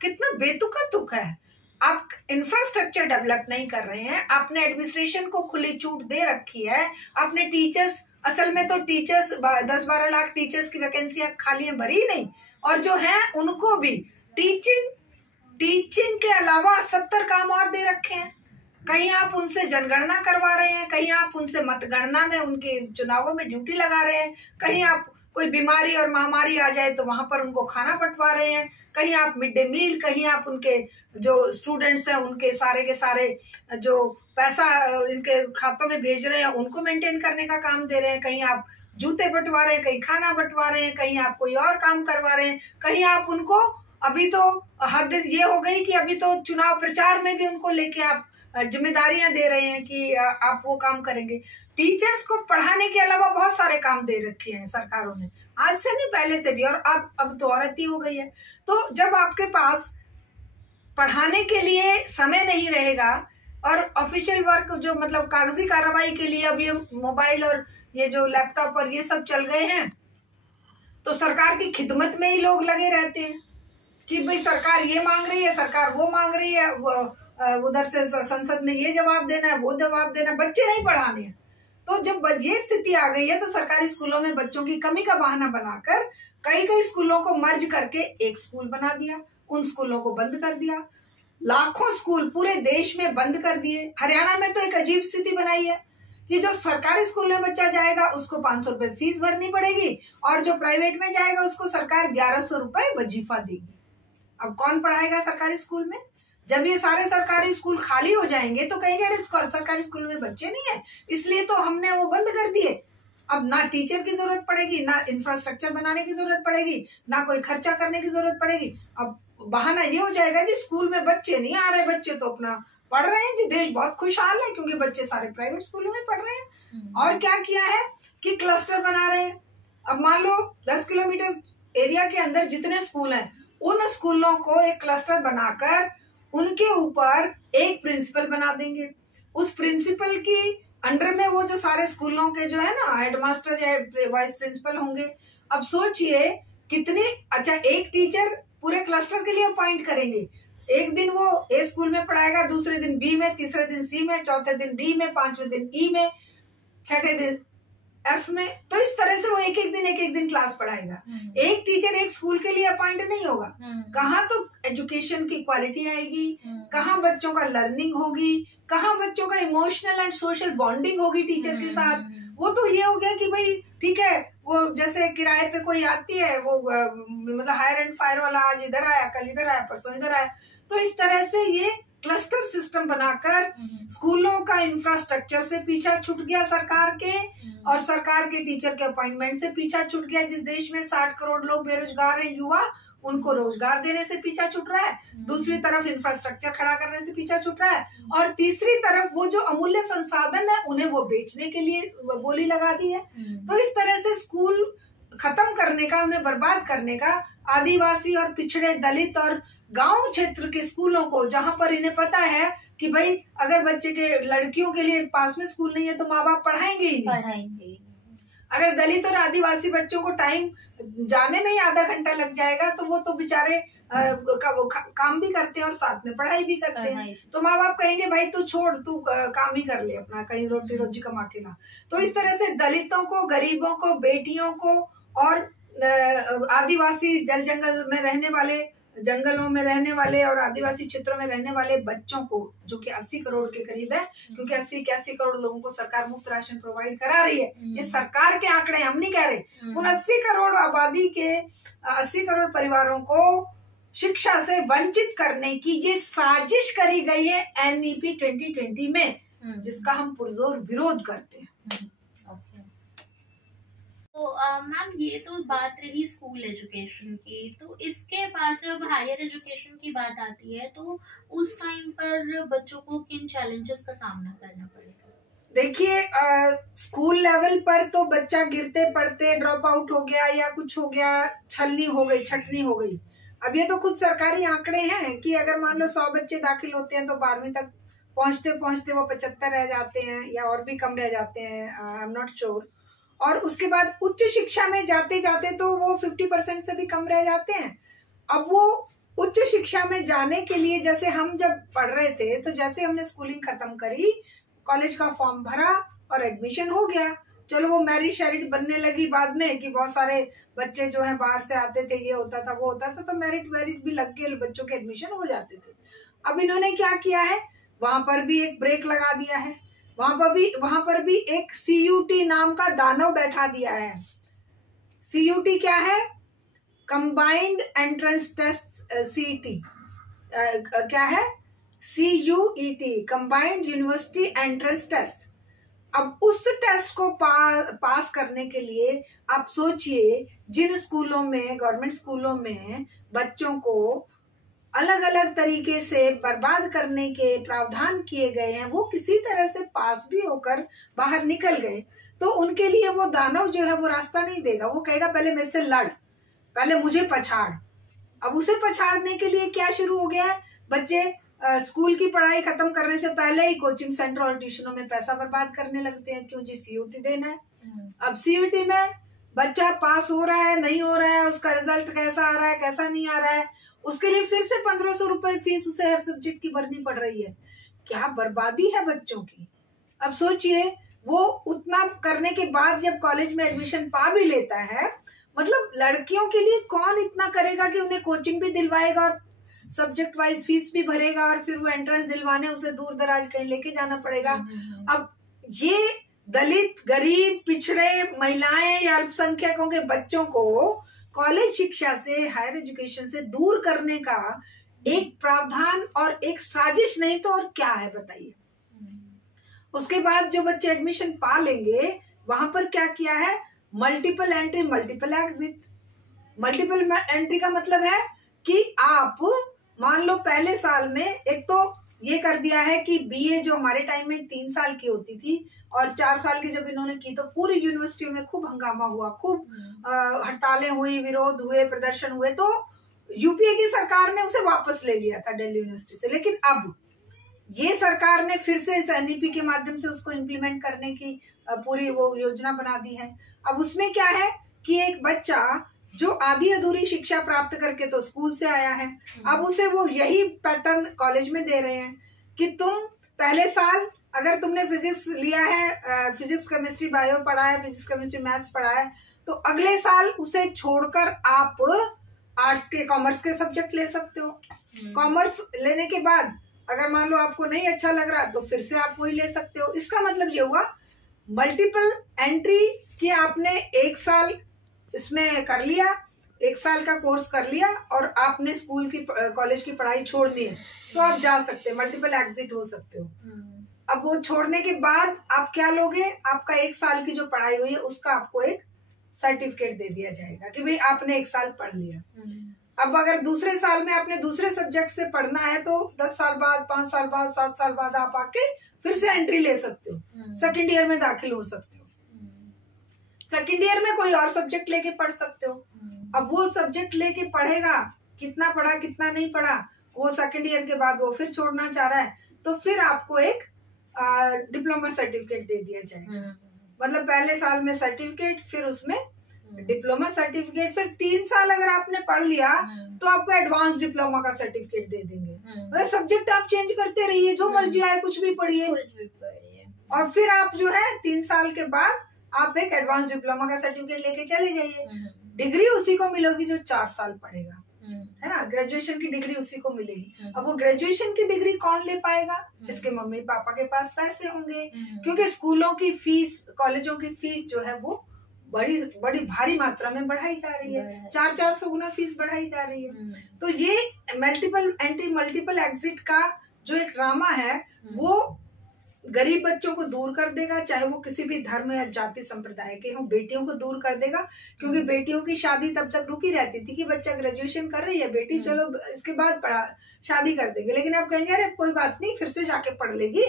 कितना बेतुका तुक है। आप इंफ्रास्ट्रक्चर डेवलप नहीं कर रहे हैं, आपने एडमिनिस्ट्रेशन को खुली छूट दे रखी है, आपने टीचर्स, असल में तो टीचर्स 10-12 लाख टीचर्स की वैकेंसियां खाली है, भरी नहीं, और जो है उनको भी टीचिंग के अलावा 70 काम और दे रखे हैं। कहीं आप उनसे जनगणना करवा रहे हैं, कहीं आप उनसे मतगणना में उनके चुनावों में ड्यूटी लगा रहे हैं, कहीं आप कोई बीमारी और महामारी आ जाए तो वहां पर उनको खाना बंटवा रहे हैं, कहीं आप मिड डे मील, कहीं आप उनके जो स्टूडेंट्स हैं उनके सारे के सारे जो पैसा इनके खातों में भेज रहे हैं उनको मेंटेन करने का काम दे रहे हैं, कहीं आप जूते बंटवा रहे हैं, कहीं खाना बंटवा रहे हैं, कहीं आप कोई और काम करवा रहे हैं, कहीं आप उनको, अभी तो हद ये हो गई कि अभी तो चुनाव प्रचार में भी उनको लेके आप जिम्मेदारियां दे रहे हैं कि आप वो काम करेंगे। टीचर्स को पढ़ाने के अलावा बहुत सारे काम दे रखे हैं सरकारों ने, आज से नहीं पहले से भी, और अब तो और अति हो गई है। तो जब आपके पास पढ़ाने के लिए समय नहीं रहेगा और ऑफिशियल वर्क जो मतलब कागजी कार्रवाई के लिए अब ये मोबाइल और ये जो लैपटॉप और ये सब चल गए हैं, तो सरकार की खिदमत में ही लोग लगे रहते हैं कि भाई सरकार ये मांग रही है, सरकार वो मांग रही है, उधर से संसद में ये जवाब देना है, वो जवाब देना है, बच्चे नहीं पढ़ाने हैं। तो जब ये स्थिति आ गई है तो सरकारी स्कूलों में बच्चों की कमी का बहाना बनाकर कई स्कूलों को मर्ज करके एक स्कूल बना दिया, उन स्कूलों को बंद कर दिया, लाखों स्कूल पूरे देश में बंद कर दिए। हरियाणा में तो एक अजीब स्थिति बनाई है कि जो सरकारी स्कूल में बच्चा जाएगा उसको 500 रुपए फीस भरनी पड़ेगी, और जो प्राइवेट में जाएगा उसको सरकार 1100 रुपए वजीफा देगी। अब कौन पढ़ाएगा सरकारी स्कूल में? जब ये सारे सरकारी स्कूल खाली हो जाएंगे तो कहेंगे अरे सरकारी स्कूल में बच्चे नहीं है, इसलिए तो हमने वो बंद कर दिए। अब ना टीचर की जरूरत पड़ेगी, ना इंफ्रास्ट्रक्चर बनाने की जरूरत पड़ेगी, ना कोई खर्चा करने की जरूरत पड़ेगी। अब बहाना ये हो जाएगा जी स्कूल में बच्चे नहीं आ रहे, बच्चे तो अपना पढ़ रहे हैं जी, देश बहुत खुशहाल है क्योंकि बच्चे सारे प्राइवेट स्कूलों में पढ़ रहे हैं। और क्या किया है कि क्लस्टर बना रहे हैं। अब मान लो 10 किलोमीटर एरिया के अंदर जितने स्कूल हैं उन स्कूलों को एक क्लस्टर बनाकर उनके ऊपर एक प्रिंसिपल बना देंगे। उस प्रिंसिपल की अंडर में वो जो सारे स्कूलों के जो है ना हेडमास्टर या वाइस प्रिंसिपल होंगे। अब सोचिए कितनी, अच्छा एक टीचर पूरे क्लस्टर के लिए अपॉइंट करेंगे, एक दिन वो ए स्कूल में पढ़ाएगा, दूसरे दिन बी में, तीसरे दिन सी में, चौथे दिन डी में, पांचवें दिन ई में, छठे दिन एफ में। तो इस तरह से वो एक एक दिन क्लास पढ़ाएगा। एक टीचर एक स्कूल के लिए अपॉइंट नहीं होगा। कहाँ तो एजुकेशन की क्वालिटी आएगी, कहाँ बच्चों का लर्निंग होगी, कहाँ बच्चों का इमोशनल एंड सोशल बॉन्डिंग होगी टीचर के साथ। वो तो ये हो गया कि भाई ठीक है, वो जैसे किराए पे कोई आती है, वो मतलब हायर एंड फायर वाला आज इधर आया, कल इधर आया, परसों इधर आया। तो इस तरह से ये क्लस्टर सिस्टम बनाकर स्कूलों का इंफ्रास्ट्रक्चर से पीछा छूट गया सरकार के, और सरकार के टीचर के अपॉइंटमेंट से पीछा छूट गया। जिस देश में 60 करोड़ लोग बेरोजगार हैं, युवा, उनको रोजगार देने से पीछा छूट रहा है। दूसरी तरफ इंफ्रास्ट्रक्चर खड़ा करने से पीछा छूट रहा है, और तीसरी तरफ वो जो अमूल्य संसाधन है उन्हें वो बेचने के लिए बोली लगा दी है। तो इस तरह से स्कूल खत्म करने का, उन्हें बर्बाद करने का, आदिवासी और पिछड़े दलित और गांव क्षेत्र के स्कूलों को, जहां पर इन्हें पता है कि भाई अगर बच्चे के लड़कियों के लिए पास में स्कूल नहीं है तो माँ बाप पढ़ाएंगे ही नहीं। अगर दलित और आदिवासी बच्चों को टाइम जाने में ही आधा घंटा लग जाएगा तो वो तो बेचारे काम भी करते हैं और साथ में पढ़ाई भी करते हैं। तो माँ बाप कहेंगे भाई तू छोड़, तू काम ही कर ले अपना, कहीं रोटी रोजी कमा के ला। तो इस तरह से दलितों को, गरीबों को, बेटियों को और आदिवासी जंगलों में रहने वाले और आदिवासी क्षेत्रों में रहने वाले बच्चों को, जो कि 80 करोड़ के करीब है, क्योंकि 80-81 करोड़ लोगों को सरकार मुफ्त राशन प्रोवाइड करा रही है। ये सरकार के आंकड़े, हम नहीं कह रहे। उन 80 करोड़ आबादी के 80 करोड़ परिवारों को शिक्षा से वंचित करने की ये साजिश करी गई है NEP 2020 में, जिसका हम पुरजोर विरोध करते हैं। तो मैम ये तो बात रही स्कूल एजुकेशन की, तो इसके बाद जब हायर एजुकेशन की बात आती है तो उस टाइम पर बच्चों को किन चैलेंजेस का सामना करना पड़ेगा? देखिए, स्कूल लेवल पर तो बच्चा गिरते पड़ते ड्रॉप आउट हो गया या कुछ हो गया, छलनी हो गई, छटनी हो गई। अब ये तो खुद सरकारी आंकड़े हैं कि अगर मान लो 100 बच्चे दाखिल होते हैं तो 12वीं तक पहुंचते पहुंचते वो 75 रह जाते हैं या और भी कम रह जाते हैं, आई एम नॉट श्योर। और उसके बाद उच्च शिक्षा में जाते जाते तो वो 50% से भी कम रह जाते हैं। अब वो उच्च शिक्षा में जाने के लिए, जैसे हम जब पढ़ रहे थे तो जैसे हमने स्कूलिंग खत्म करी, कॉलेज का फॉर्म भरा और एडमिशन हो गया। चलो वो मेरिट शेरिट बनने लगी बाद में कि बहुत सारे बच्चे जो है बाहर से आते थे, ये होता था वो होता था, तो मेरिट वेरिट भी लग के बच्चों के एडमिशन हो जाते थे। अब इन्होंने क्या किया है, वहां पर भी एक ब्रेक लगा दिया है, वहां पर भी एक CUT नाम का दानव बैठा दिया है। CUT क्या है? Combined entrance test. CET क्या है? CUET, combined university entrance test. अब उस टेस्ट को पास करने के लिए आप सोचिए, जिन स्कूलों में, गवर्नमेंट स्कूलों में बच्चों को अलग अलग तरीके से बर्बाद करने के प्रावधान किए गए हैं, वो किसी तरह से पास भी होकर बाहर निकल गए, तो उनके लिए वो दानव जो है वो रास्ता नहीं देगा। वो कहेगा पहले मेरे से लड़, पहले मुझे पछाड़। अब उसे पछाड़ने के लिए क्या शुरू हो गया है, बच्चे स्कूल की पढ़ाई खत्म करने से पहले ही कोचिंग सेंटर और ट्यूशनों में पैसा बर्बाद करने लगते हैं। क्यों जी? CUT देना है। अब CUT में बच्चा पास हो रहा है, नहीं हो रहा है, उसका रिजल्ट कैसा आ रहा है, कैसा नहीं आ रहा है, उसके लिए फिर से 1500 रुपए फीस उसे हर सब्जेक्ट की भरनी पड़ रही है। क्या बर्बादी है बच्चों की। अब सोचिए, वो उतना करने के बाद जब कॉलेज में एडमिशन पा भी लेता है, मतलब लड़कियों के लिए कौन इतना करेगा कि उन्हें कोचिंग भी दिलवाएगा और सब्जेक्ट वाइज फीस भी भरेगा, और फिर वो एंट्रेंस दिलवाने उसे दूर दराज कहीं लेके जाना पड़ेगा। अब ये दलित, गरीब, पिछड़े, महिलाएं या अल्पसंख्यकों के बच्चों को कॉलेज शिक्षा से, हायर एजुकेशन से दूर करने का एक प्रावधान और एक साजिश नहीं तो और क्या है, बताइए। उसके बाद जो बच्चे एडमिशन पा लेंगे, वहां पर क्या किया है, multiple entry multiple exit. Multiple entry का मतलब है कि आप मान लो पहले साल में, एक तो ये कर दिया है कि BA जो हमारे टाइम में 3 साल की होती थी और 4 साल की जब इन्होंने की तो पूरी यूनिवर्सिटियों में खूब हंगामा हुआ, खूब हड़तालें हुई, विरोध हुए, प्रदर्शन हुए, तो UPA की सरकार ने उसे वापस ले लिया था दिल्ली यूनिवर्सिटी से। लेकिन अब ये सरकार ने फिर से इस NEP के माध्यम से उसको इम्प्लीमेंट करने की पूरी वो योजना बना दी है। अब उसमें क्या है कि एक बच्चा जो आधी अधूरी शिक्षा प्राप्त करके तो स्कूल से आया है, अब उसे वो यही पैटर्न कॉलेज में दे रहे हैं कि तुम पहले साल अगर तुमने फिजिक्स लिया है, फिजिक्स केमिस्ट्री बायो पढ़ा है, फिजिक्स केमिस्ट्री मैथ्स पढ़ा है, तो अगले साल उसे छोड़कर आप आर्ट्स के, कॉमर्स के सब्जेक्ट ले सकते हो। कॉमर्स लेने के बाद अगर मान लो आपको नहीं अच्छा लग रहा तो फिर से आप वही ले सकते हो। इसका मतलब ये हुआ मल्टीपल एंट्री कि आपने 1 साल इसमें कर लिया, 1 साल का कोर्स कर लिया और आपने स्कूल की, कॉलेज की पढ़ाई छोड़ दी है, तो आप जा सकते हैं, मल्टीपल एग्जिट हो सकते हो। अब वो छोड़ने के बाद आप क्या लोगे, आपका 1 साल की जो पढ़ाई हुई है उसका आपको एक सर्टिफिकेट दे दिया जाएगा कि भाई आपने 1 साल पढ़ लिया। अब अगर दूसरे साल में आपने दूसरे सब्जेक्ट से पढ़ना है तो 10 साल बाद, 5 साल बाद, 7 साल बाद आप आके फिर से एंट्री ले सकते हो, सेकेंड ईयर में दाखिल हो सकते हो। सेकेंड ईयर में कोई और सब्जेक्ट लेके पढ़ सकते हो। अब वो सब्जेक्ट लेके पढ़ेगा, कितना पढ़ा कितना नहीं पढ़ा, वो सेकेंड ईयर के बाद वो फिर छोड़ना चाह रहा है, तो फिर आपको एक डिप्लोमा सर्टिफिकेट दे दिया जाएगा। मतलब पहले साल में सर्टिफिकेट, फिर उसमें डिप्लोमा सर्टिफिकेट, फिर 3 साल अगर आपने पढ़ लिया तो आपको एडवांस डिप्लोमा का सर्टिफिकेट दे देंगे। सब्जेक्ट आप चेंज करते रहिए, जो मर्जी आए कुछ भी पढ़िए, और फिर आप जो है 3 साल के बाद आप एक एडवांस डिप्लोमा का सर्टिफिकेट लेके चले जाइए। डिग्री उसी को मिलेगी जो 4 साल पढ़ेगा, है ना, ग्रेजुएशन की डिग्री उसी को मिलेगी। अब वो ग्रेजुएशन की डिग्री कौन ले पाएगा, जिसके मम्मी पापा के पास पैसे होंगे, क्योंकि स्कूलों की फीस, कॉलेजों की फीस जो है वो बड़ी बड़ी भारी मात्रा में बढ़ाई जा रही है, 400 गुना फीस बढ़ाई जा रही है। तो ये मल्टीपल एंट्री मल्टीपल एग्जिट का जो एक ड्रामा है वो गरीब बच्चों को दूर कर देगा, चाहे वो किसी भी धर्म या जाति संप्रदाय के हों। बेटियों को दूर कर देगा, क्योंकि बेटियों की शादी तब तक रुकी रहती थी कि बच्चा ग्रेजुएशन कर रही है बेटी, चलो इसके बाद शादी कर देंगे। लेकिन अब कहेंगे अरे कोई बात नहीं, फिर से जाके पढ़ लेगी,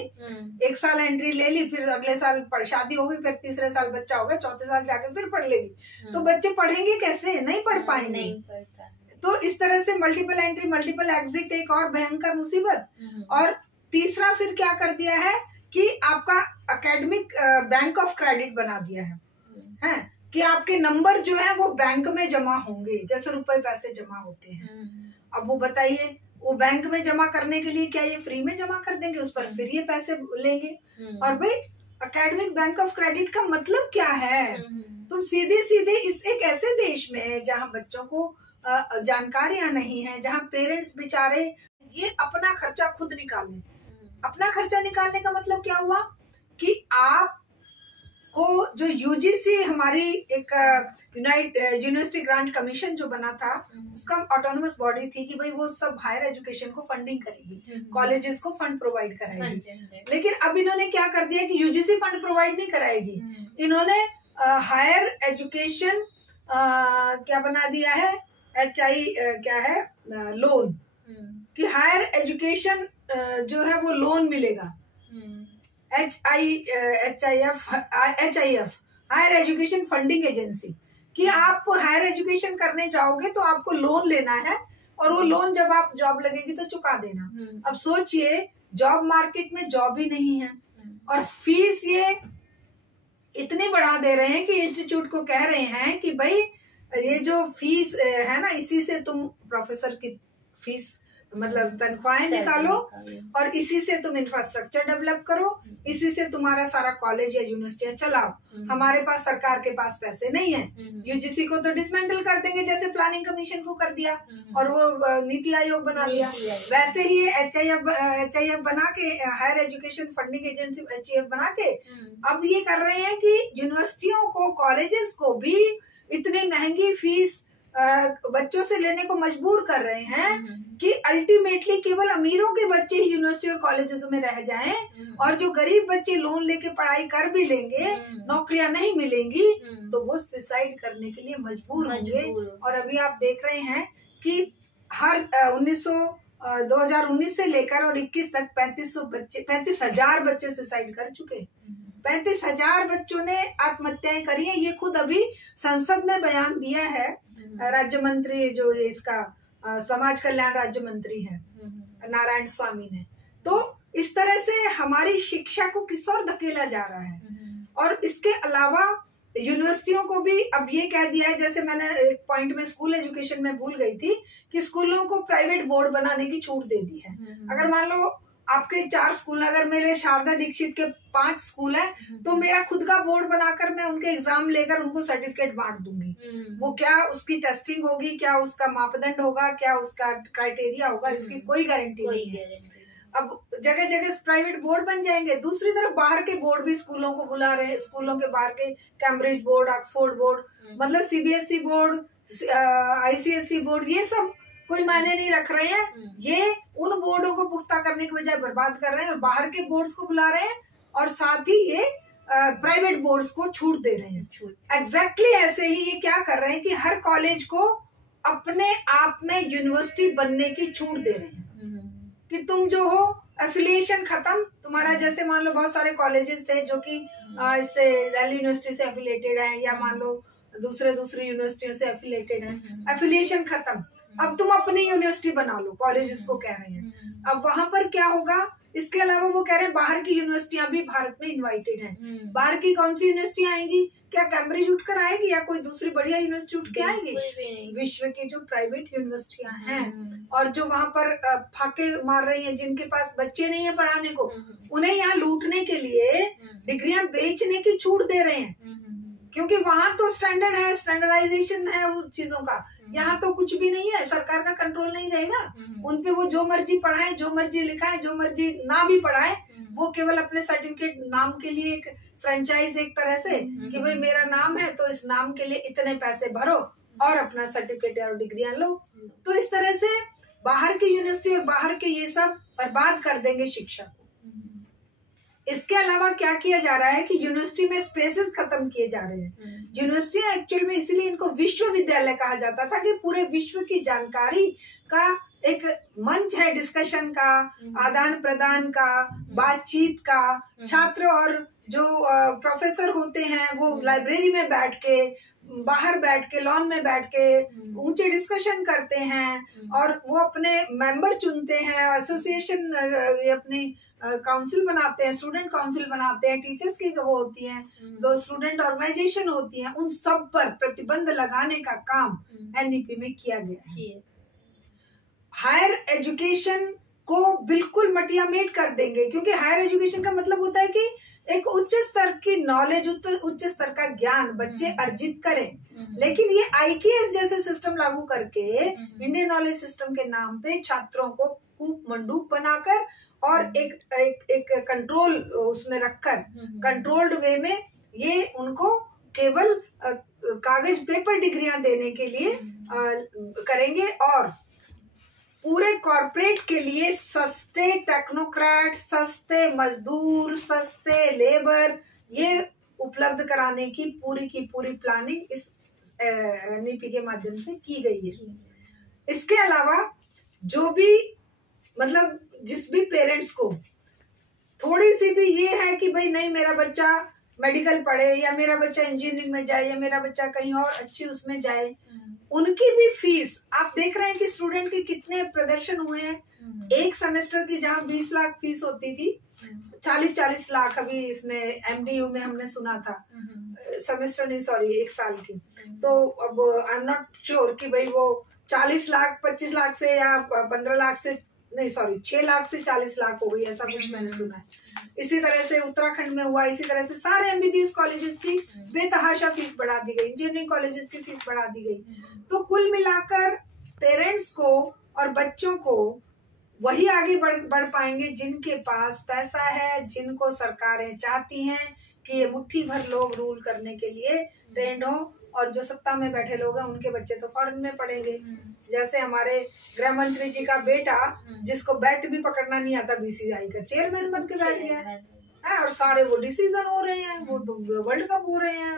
1 साल एंट्री ले ली, फिर अगले साल शादी होगी, फिर तीसरे साल बच्चा होगा, चौथे साल जाके फिर पढ़ लेगी। तो बच्चे पढ़ेंगे कैसे? नहीं पढ़ पाएंगे। तो इस तरह से मल्टीपल एंट्री मल्टीपल एग्जिट एक और भयंकर मुसीबत। और तीसरा फिर क्या कर दिया है कि आपका एकेडमिक बैंक ऑफ क्रेडिट बना दिया है कि आपके नंबर जो है वो बैंक में जमा होंगे, जैसे रुपए पैसे जमा होते हैं। अब वो बताइए, वो बैंक में जमा करने के लिए क्या ये फ्री में जमा कर देंगे? उस पर फिर ये पैसे लेंगे। और भाई एकेडमिक बैंक ऑफ क्रेडिट का मतलब क्या है? तुम सीधे सीधे इस एक ऐसे देश में जहाँ बच्चों को जानकारियां नहीं है, जहाँ पेरेंट्स बेचारे ये अपना खर्चा खुद निकालें। अपना खर्चा निकालने का मतलब क्या हुआ कि आप को जो यूजीसी हमारी एक यूनिवर्सिटी ग्रांट कमीशन जो बना था, उसका ऑटोनोमस बॉडी थी कि भाई वो सब हायर एजुकेशन को फंडिंग करेगी, कॉलेजेस को फंड प्रोवाइड कराएगी। लेकिन अब इन्होंने क्या कर दिया कि यूजीसी फंड प्रोवाइड नहीं कराएगी, इन्होंने हायर एजुकेशन क्या बना दिया है, क्या है, लोन, कि हायर एजुकेशन जो है वो लोन मिलेगा। HIF higher education funding agency, कि आप हायर एजुकेशन करने जाओगे तो आपको लोन लेना है, और वो लोन जब आप जॉब लगेगी तो चुका देना। अब सोचिए, जॉब मार्केट में जॉब ही नहीं है, और फीस ये इतनी बढ़ा दे रहे हैं कि इंस्टीट्यूट को कह रहे हैं कि भाई ये जो फीस है ना, इसी से तुम प्रोफेसर की फीस मतलब तनख्वाहें निकालो, और इसी से तुम इंफ्रास्ट्रक्चर डेवलप करो, इसी से तुम्हारा सारा कॉलेज या यूनिवर्सिटियां चलाओ। हमारे पास, सरकार के पास पैसे नहीं है। यूजीसी को तो डिसमेंटल कर देंगे, जैसे प्लानिंग कमीशन को कर दिया और वो नीति आयोग बना लिया, वैसे ही HIF बना के, higher education funding agency HIF बना के अब ये कर रहे हैं कि यूनिवर्सिटियों को, कॉलेजेस को भी इतनी महंगी फीस बच्चों से लेने को मजबूर कर रहे हैं कि अल्टीमेटली केवल अमीरों के बच्चे ही यूनिवर्सिटी और कॉलेजेस में रह जाएं, और जो गरीब बच्चे लोन लेके पढ़ाई कर भी लेंगे, नौकरियां नहीं मिलेंगी, तो वो सुसाइड करने के लिए मजबूर होंगे। और अभी आप देख रहे हैं कि हर 2019 से लेकर और 21 तक 35,000 बच्चे सुसाइड कर चुके। 35,000 बच्चों ने आत्महत्याएं करी है। ये खुद अभी संसद में बयान दिया है राज्य मंत्री, जो इसका समाज कल्याण राज्य मंत्री है नारायण स्वामी ने। तो इस तरह से हमारी शिक्षा को किस ओर धकेला जा रहा है। और इसके अलावा यूनिवर्सिटियों को भी अब ये कह दिया है, जैसे मैंने एक पॉइंट में स्कूल एजुकेशन में भूल गई थी, कि स्कूलों को प्राइवेट बोर्ड बनाने की छूट दे दी है। अगर मान लो आपके 4 स्कूल, अगर मेरे शारदा दीक्षित के 5 स्कूल है, तो मेरा खुद का बोर्ड बनाकर मैं उनके एग्जाम लेकर उनको सर्टिफिकेट बांट दूंगी। वो क्या उसकी टेस्टिंग होगी, क्या उसका मापदंड होगा, क्या उसका क्राइटेरिया होगा, इसकी कोई गारंटी नहीं है। अब जगह जगह प्राइवेट बोर्ड बन जाएंगे। दूसरी तरफ बाहर के बोर्ड भी स्कूलों को बुला रहे हैं, स्कूलों के बाहर के कैम्ब्रिज बोर्ड, ऑक्सफोर्ड बोर्ड, मतलब CBSE बोर्ड, ICSE बोर्ड, ये सब कोई मायने नहीं रख रहे हैं। ये उन बोर्डों को पुख्ता करने की बजाय बर्बाद कर रहे हैं, और बाहर के बोर्ड्स को बुला रहे हैं, और साथ ही ये प्राइवेट बोर्ड्स को छूट दे रहे हैं। एग्जैक्टली ऐसे ही ये क्या कर रहे हैं कि हर कॉलेज को अपने आप में यूनिवर्सिटी बनने की छूट दे रहे हैं कि तुम जो हो एफिलिएशन खत्म तुम्हारा। जैसे मान लो बहुत सारे कॉलेजेस थे जो कि इससे दिल्ली यूनिवर्सिटी से एफिलिएटेड है, या मान लो दूसरी यूनिवर्सिटियों से एफिलिएटेड है, एफिलिएशन खत्म, अब तुम अपनी यूनिवर्सिटी बना लो, कॉलेजेस को कह रहे हैं। अब वहां पर क्या होगा, इसके अलावा वो कह रहे हैं बाहर की यूनिवर्सिटियां भी भारत में इनवाइटेड हैं। बाहर की कौन सी यूनिवर्सिटियां आएंगी? क्या कैम्ब्रिज उठकर आएगी या कोई दूसरी बढ़िया यूनिवर्सिटी उठ के आएगी? विश्व की जो प्राइवेट यूनिवर्सिटियां हैं और जो वहां पर फाके मार रही हैं, जिनके पास बच्चे नहीं है पढ़ाने को, उन्हें यहाँ लूटने के लिए डिग्रियां बेचने की छूट दे रहे हैं, क्योंकि वहां तो स्टैंडर्ड है, स्टैंडर्डाइजेशन है उन चीजों का। यहाँ तो कुछ भी नहीं है, सरकार का कंट्रोल नहीं रहेगा। उनपे वो जो मर्जी पढ़ाए, जो मर्जी लिखाए, जो मर्जी ना भी पढ़ाए, वो केवल अपने सर्टिफिकेट नाम के लिए एक फ्रेंचाइज एक तरह से कि भाई मेरा नाम है तो इस नाम के लिए इतने पैसे भरो और अपना सर्टिफिकेट और डिग्रियां लो। तो इस तरह से बाहर की यूनिवर्सिटी और बाहर के ये सब बर्बाद कर देंगे शिक्षा को। इसके अलावा क्या किया जा रहा है कि यूनिवर्सिटी में स्पेसेस खत्म किए जा रहे हैं। यूनिवर्सिटी एक्चुअल में इसीलिए इनको विश्वविद्यालय कहा जाता था कि पूरे विश्व की जानकारी का एक मंच है, डिस्कशन का, आदान प्रदान का, बातचीत का। छात्र और जो प्रोफेसर होते हैं वो लाइब्रेरी में बैठ के, बाहर बैठ के, लॉन में बैठ के ऊंचे डिस्कशन करते हैं और वो अपने मेंबर चुनते हैं, एसोसिएशन अपनी काउंसिल बनाते हैं, स्टूडेंट काउंसिल बनाते हैं, टीचर्स की वो होती हैं, तो स्टूडेंट ऑर्गेनाइजेशन होती हैं, उन सब पर प्रतिबंध लगाने का काम एनईपी में किया गया है। हायर एजुकेशन को बिल्कुल मटियामेट कर देंगे, क्योंकि हायर एजुकेशन का मतलब होता है कि एक उच्च स्तर की नॉलेज, उच्च स्तर का ज्ञान बच्चे अर्जित करें। लेकिन ये आईकेएस जैसे सिस्टम लागू करके इंडियन नॉलेज सिस्टम के नाम पे छात्रों को कूप मंडूक बनाकर और एक कंट्रोल उसमें रखकर, कंट्रोल्ड वे में ये उनको केवल कागज पेपर डिग्रियां देने के लिए करेंगे और पूरे कॉर्पोरेट के लिए सस्ते टेक्नोक्रेट, सस्ते मजदूर, सस्ते लेबर ये उपलब्ध कराने की पूरी प्लानिंग इस एनईपी के माध्यम से की गई है। इसके अलावा जो भी मतलब जिस भी पेरेंट्स को थोड़ी सी भी ये है कि भाई नहीं मेरा बच्चा मेडिकल पढ़े या मेरा बच्चा इंजीनियरिंग में जाए या मेरा बच्चा कहीं और अच्छी उसमें जाए, उनकी भी फीस आप देख रहे हैं कि स्टूडेंट के कितने प्रदर्शन हुए हैं। एक सेमेस्टर की जहां 20 लाख फीस होती थी, 40 लाख अभी इसमें एमडीयू में हमने सुना था, सेमेस्टर नहीं सॉरी एक साल की। तो अब आई एम नॉट श्योर कि भाई वो 40 लाख 25 लाख से या 15 लाख से नहीं सॉरी 6 लाख से 40 लाख हो गई, ऐसा कुछ मैंने सुना है। इसी तरह से उत्तराखंड में हुआ, इसी तरह से सारे एमबीबीएस कॉलेजेस की बेतहाशा फीस बढ़ा दी गई, इंजीनियरिंग कॉलेजेस की फीस बढ़ा दी गई। तो कुल मिलाकर पेरेंट्स को और बच्चों को वही आगे बढ़ पाएंगे जिनके पास पैसा है, जिनको सरकारें चाहती हैं कि ये मुट्ठी भर लोग रूल करने के लिए ट्रेंड हो, और जो सत्ता में बैठे लोग हैं उनके बच्चे तो फॉरेन में पढ़ेंगे। जैसे हमारे गृह मंत्री जी का बेटा जिसको बैट भी पकड़ना नहीं आता, बीसीसीआई का चेयरमैन बन के बैठ गया है, और सारे वो डिसीजन हो रहे हैं, वो तो वर्ल्ड कप हो रहे हैं,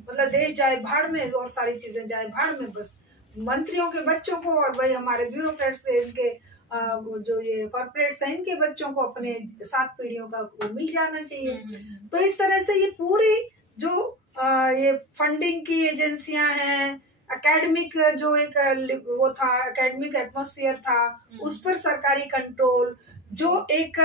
मतलब देश जाए भाड़ में और सारी चीजें जाए भाड़ में, बस मंत्रियों के बच्चों को और भाई हमारे ब्यूरोक्रेट से इनके जो ये कॉर्पोरेट्स हैं इनके बच्चों को अपने 7 पीढ़ियों का वो मिल जाना चाहिए। तो इस तरह से ये पूरी जो ये फंडिंग की एजेंसियां हैं, एकेडमिक जो एक वो था, एकेडमिक एटमॉस्फेयर था, उस पर सरकारी कंट्रोल, जो एक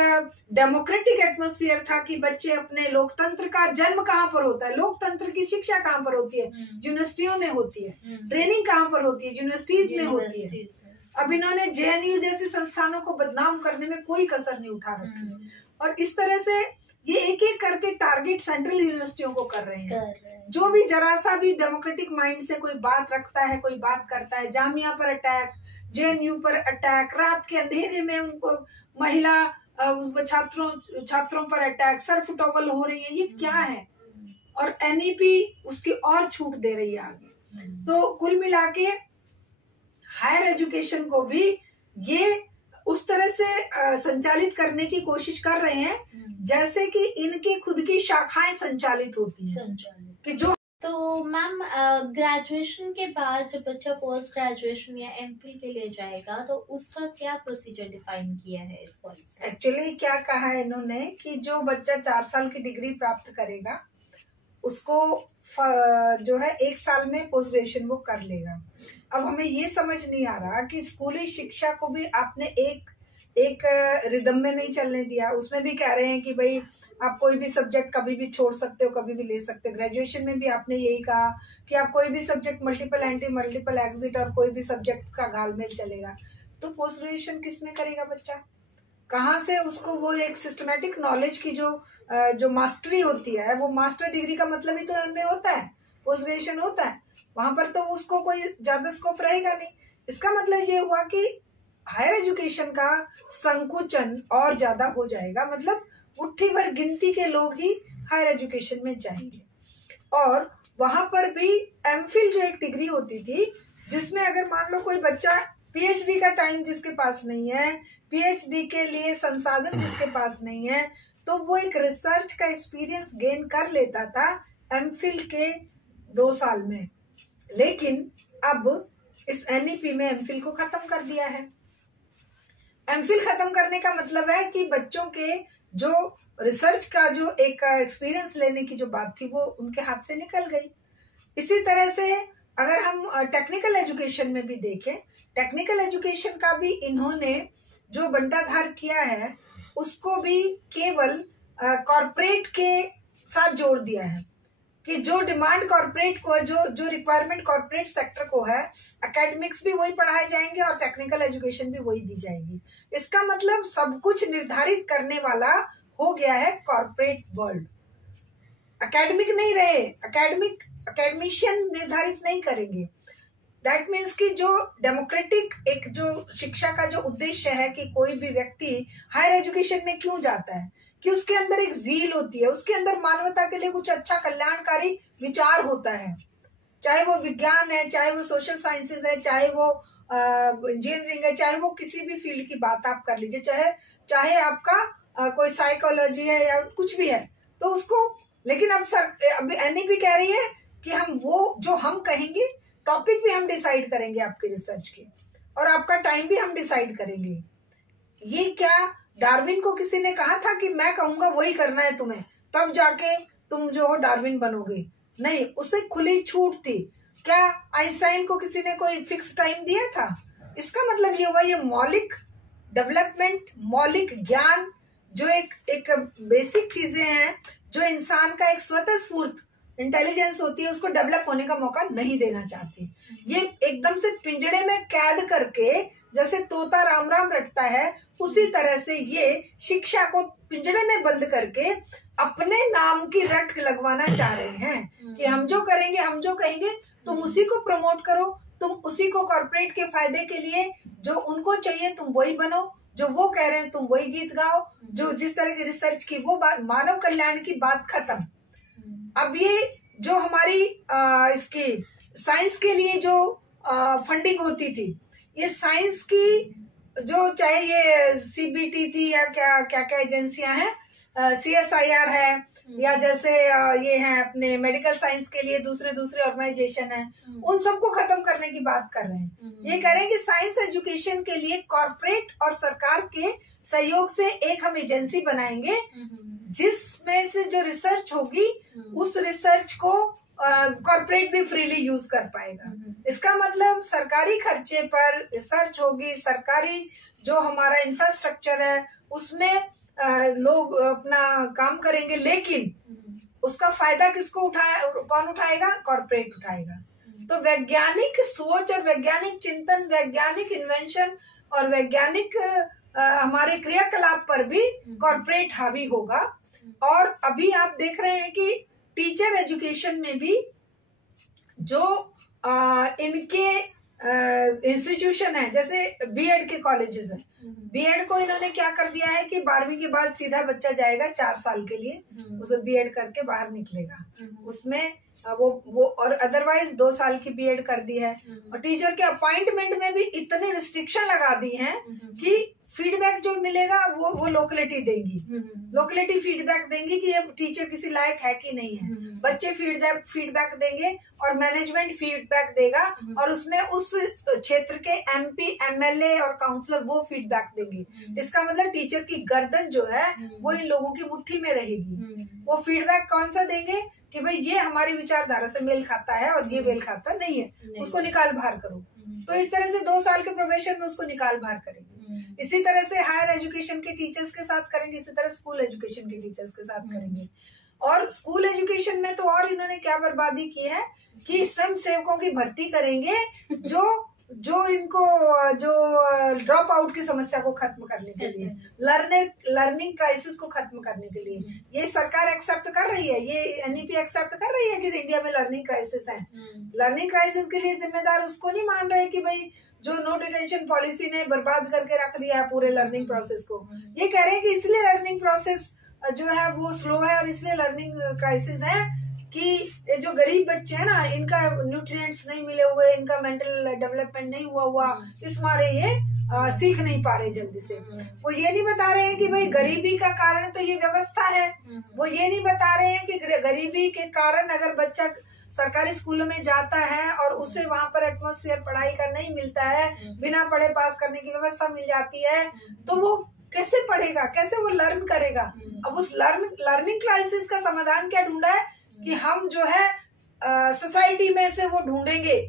डेमोक्रेटिक एटमॉस्फेयर था कि बच्चे अपने लोकतंत्र का जन्म कहाँ पर होता है, लोकतंत्र की शिक्षा कहाँ पर होती है, यूनिवर्सिटियों में होती है, ट्रेनिंग कहाँ पर होती है, यूनिवर्सिटीज में होती है। अब इन्होंने जेएनयू जैसे संस्थानों को बदनाम करने में कोई कसर नहीं उठा रखी, और इस तरह से ये एक एक करके टारगेट सेंट्रल यूनिवर्सिटियों को कर रहे हैं। जो भी जरा सा भी डेमोक्रेटिक माइंड से कोई बात रखता है, कोई बात करता है, जामिया पर अटैक, जेएनयू पर अटैक, रात के अंधेरे में उनको महिला छात्रों पर अटैक, सर फुटोवल हो रही है, ये क्या है? और एनईपी उसकी और छूट दे रही है आगे। तो कुल मिला के हायर एजुकेशन को भी ये उस तरह से संचालित करने की कोशिश कर रहे हैं जैसे कि इनकी खुद की शाखाएं संचालित होती हैं कि जो। तो मैम ग्रेजुएशन के बाद जब बच्चा पोस्ट ग्रेजुएशन या एमफिल के लिए जाएगा तो उसका क्या प्रोसीजर डिफाइन किया है इस पॉलिसी? एक्चुअली क्या कहा है इन्होंने कि जो बच्चा 4 साल की डिग्री प्राप्त करेगा उसको जो है 1 साल में पोस्ट ग्रेजुएशन वो कर लेगा। अब हमें ये समझ नहीं आ रहा कि स्कूली शिक्षा को भी आपने एक रिदम में नहीं चलने दिया। उसमें भी कह रहे हैं कि भाई आप कोई भी सब्जेक्ट कभी भी छोड़ सकते हो, कभी भी ले सकते हो। ग्रेजुएशन में भी आपने यही कहा कि आप कोई भी subject multiple entry, multiple exit और कोई भी सब्जेक्ट का घालमेल चलेगा। तो पोस्ट ग्रेजुएशन किसमें करेगा बच्चा? कहाँ से उसको वो एक सिस्टमेटिक नॉलेज की जो मास्टरी होती है, वो मास्टर डिग्री का मतलब ही तो एमए होता है, पोस्ट ग्रेजुएशन होता है, वहां पर तो उसको कोई ज्यादा स्कोप रहेगा नहीं। इसका मतलब ये हुआ कि हायर एजुकेशन का संकुचन और ज्यादा हो जाएगा, मतलब मुट्ठी भर गिनती के लोग ही हायर एजुकेशन में जाएंगे। और वहां पर भी एमफिल जो एक डिग्री होती थी जिसमें अगर मान लो कोई बच्चा पीएचडी का टाइम जिसके पास नहीं है, पीएचडी के लिए संसाधन जिसके पास नहीं है, तो वो एक रिसर्च का एक्सपीरियंस गेन कर लेता था एमफिल के 2 साल में। लेकिन अब इस एनईपी में एमफिल को खत्म कर दिया है। एमफिल खत्म करने का मतलब है कि बच्चों के जो रिसर्च का जो एक एक्सपीरियंस लेने की जो बात थी वो उनके हाथ से निकल गई। इसी तरह से अगर हम टेक्निकल एजुकेशन में भी देखें, टेक्निकल एजुकेशन का भी इन्होंने जो बंटाधार किया है उसको भी केवल कॉर्पोरेट के साथ जोड़ दिया है कि जो डिमांड कॉर्पोरेट को, जो रिक्वायरमेंट कॉर्पोरेट सेक्टर को है, एकेडमिक्स भी वही पढ़ाए जाएंगे और टेक्निकल एजुकेशन भी वही दी जाएगी। इसका मतलब सब कुछ निर्धारित करने वाला हो गया है कॉर्पोरेट वर्ल्ड। एकेडमिक नहीं रहे, एकेडमिशियन निर्धारित नहीं करेंगे। दैट मीन्स कि जो डेमोक्रेटिक एक जो शिक्षा का जो उद्देश्य है कि कोई भी व्यक्ति हायर एजुकेशन में क्यों जाता है, कि उसके अंदर एक जील होती है, उसके अंदर मानवता के लिए कुछ अच्छा कल्याणकारी विचार होता है, चाहे वो विज्ञान है, चाहे वो सोशल साइंसेज है, चाहे वो इंजीनियरिंग है, चाहे वो किसी भी फील्ड की बात आप कर लीजिए, चाहे आपका कोई साइकोलॉजी है या कुछ भी है, तो उसको। लेकिन अब एनईपी कह रही है कि हम वो जो हम कहेंगे, टॉपिक भी हम डिसाइड करेंगे आपके रिसर्च के, और आपका टाइम भी हम डिसाइड करेंगे। ये क्या डार्विन को किसी ने कहा था कि मैं कहूंगा वही करना है तुम्हें, तब जाके तुम जो हो डार्विन बनोगे? नहीं, उसे खुली छूट थी। क्या आइंस्टाइन को किसी ने कोई फिक्स टाइम दिया था? इसका मतलब ये हुआ, ये मौलिक डेवलपमेंट, मौलिक ज्ञान, जो एक बेसिक चीजें हैं जो इंसान का एक स्वतः स्फूर्त इंटेलिजेंस होती है, उसको डेवलप होने का मौका नहीं देना चाहती। ये एकदम से पिंजड़े में कैद करके, जैसे तोता राम राम रटता है, उसी तरह से ये शिक्षा को पिंजड़े में बंद करके अपने नाम की रट लगवाना चाह रहे हैं कि हम जो करेंगे, हम जो कहेंगे तुम उसी को प्रमोट करो, तुम उसी को कॉर्पोरेट के फायदे के लिए जो उनको चाहिए तुम वही बनो, जो वो कह रहे हैं तुम वही गीत गाओ, जो जिस तरह की रिसर्च की वो बात, मानव कल्याण की बात खत्म। अब ये जो हमारी इसकी साइंस के लिए जो फंडिंग होती थी, ये साइंस की जो, चाहे ये सीबीटी थी या क्या क्या क्या एजेंसियां हैं, CSIR है, या जैसे ये हैं अपने मेडिकल साइंस के लिए दूसरे ऑर्गेनाइजेशन है, उन सबको खत्म करने की बात कर रहे हैं। ये कह रहे हैं कि साइंस एजुकेशन के लिए कॉर्पोरेट और सरकार के सहयोग से एक हम एजेंसी बनाएंगे, जिसमें से जो रिसर्च होगी उस रिसर्च को कॉर्पोरेट भी फ्रीली यूज कर पाएगा। इसका मतलब सरकारी खर्चे पर रिसर्च होगी, सरकारी जो हमारा इंफ्रास्ट्रक्चर है उसमें लोग अपना काम करेंगे, लेकिन उसका फायदा किसको कौन उठाएगा? कॉर्पोरेट उठाएगा। तो वैज्ञानिक सोच और वैज्ञानिक चिंतन, वैज्ञानिक इन्वेंशन और वैज्ञानिक हमारे क्रियाकलाप पर भी कॉर्पोरेट हावी होगा। और अभी आप देख रहे हैं कि टीचर एजुकेशन में भी जो इनके इंस्टीट्यूशन है, जैसे बीएड के कॉलेजेस हैं, बीएड को इन्होंने क्या कर दिया है कि 12वीं के बाद सीधा बच्चा जाएगा 4 साल के लिए, उसे बीएड करके बाहर निकलेगा, उसमें वो और अदरवाइज 2 साल की बीएड कर दी है। और टीचर के अपॉइंटमेंट में भी इतने रिस्ट्रिक्शन लगा दी हैं कि फीडबैक जो मिलेगा वो लोकेलिटी देंगी, लोकेलिटी फीडबैक देंगी कि ये टीचर किसी लायक है कि नहीं है। बच्चे फीडबैक देंगे और मैनेजमेंट फीडबैक देगा, और उसमें उस क्षेत्र के MP, MLA और काउंसलर वो फीडबैक देंगे। इसका मतलब टीचर की गर्दन जो है वो इन लोगों की मुट्ठी में रहेगी। वो फीडबैक कौन सा देंगे कि भाई ये हमारी विचारधारा से मेल खाता है और ये मेल खाता नहीं है, उसको निकाल बाहर करो। तो इस तरह से 2 साल के प्रोबेशन में उसको निकाल बाहर करेंगे। इसी तरह से हायर एजुकेशन के टीचर्स के साथ करेंगे, इसी तरह स्कूल एजुकेशन के टीचर्स के साथ करेंगे। और स्कूल एजुकेशन में तो और इन्होंने क्या बर्बादी की है कि स्वयं सेवकों की भर्ती करेंगे जो इनको जो ड्रॉप आउट की समस्या को खत्म करने के लिए, लर्निंग क्राइसिस को खत्म करने के लिए ये सरकार एक्सेप्ट कर रही है, ये एनईपी एक्सेप्ट कर रही है कि इंडिया में लर्निंग क्राइसिस है। लर्निंग क्राइसिस के लिए जिम्मेदार उसको नहीं मान रहे कि भाई जो नो डिटेंशन पॉलिसी ने बर्बाद करके रख दिया है पूरे लर्निंग प्रोसेस को। ये कह रहे हैं कि इसलिए लर्निंग प्रोसेस जो है वो स्लो है और इसलिए लर्निंग क्राइसिस है कि ये जो गरीब बच्चे हैं ना, इनका न्यूट्रिएंट्स नहीं मिले हुए, इनका मेंटल डेवलपमेंट नहीं हुआ, इस मारे ये सीख नहीं पा रहे जल्दी से। वो ये नहीं बता रहे हैं कि भाई गरीबी का कारण तो ये व्यवस्था है। वो ये नहीं बता रहे हैं कि गरीबी के कारण अगर बच्चा सरकारी स्कूलों में जाता है और उसे वहाँ पर एटमॉस्फेयर पढ़ाई का नहीं मिलता है, बिना पढ़े पास करने की व्यवस्था मिल जाती है, तो वो कैसे पढ़ेगा, कैसे वो लर्न करेगा। अब उस लर्निंग क्राइसिस का समाधान क्या ढूंढा है कि हम जो है सोसाइटी में से वो ढूंढेंगे,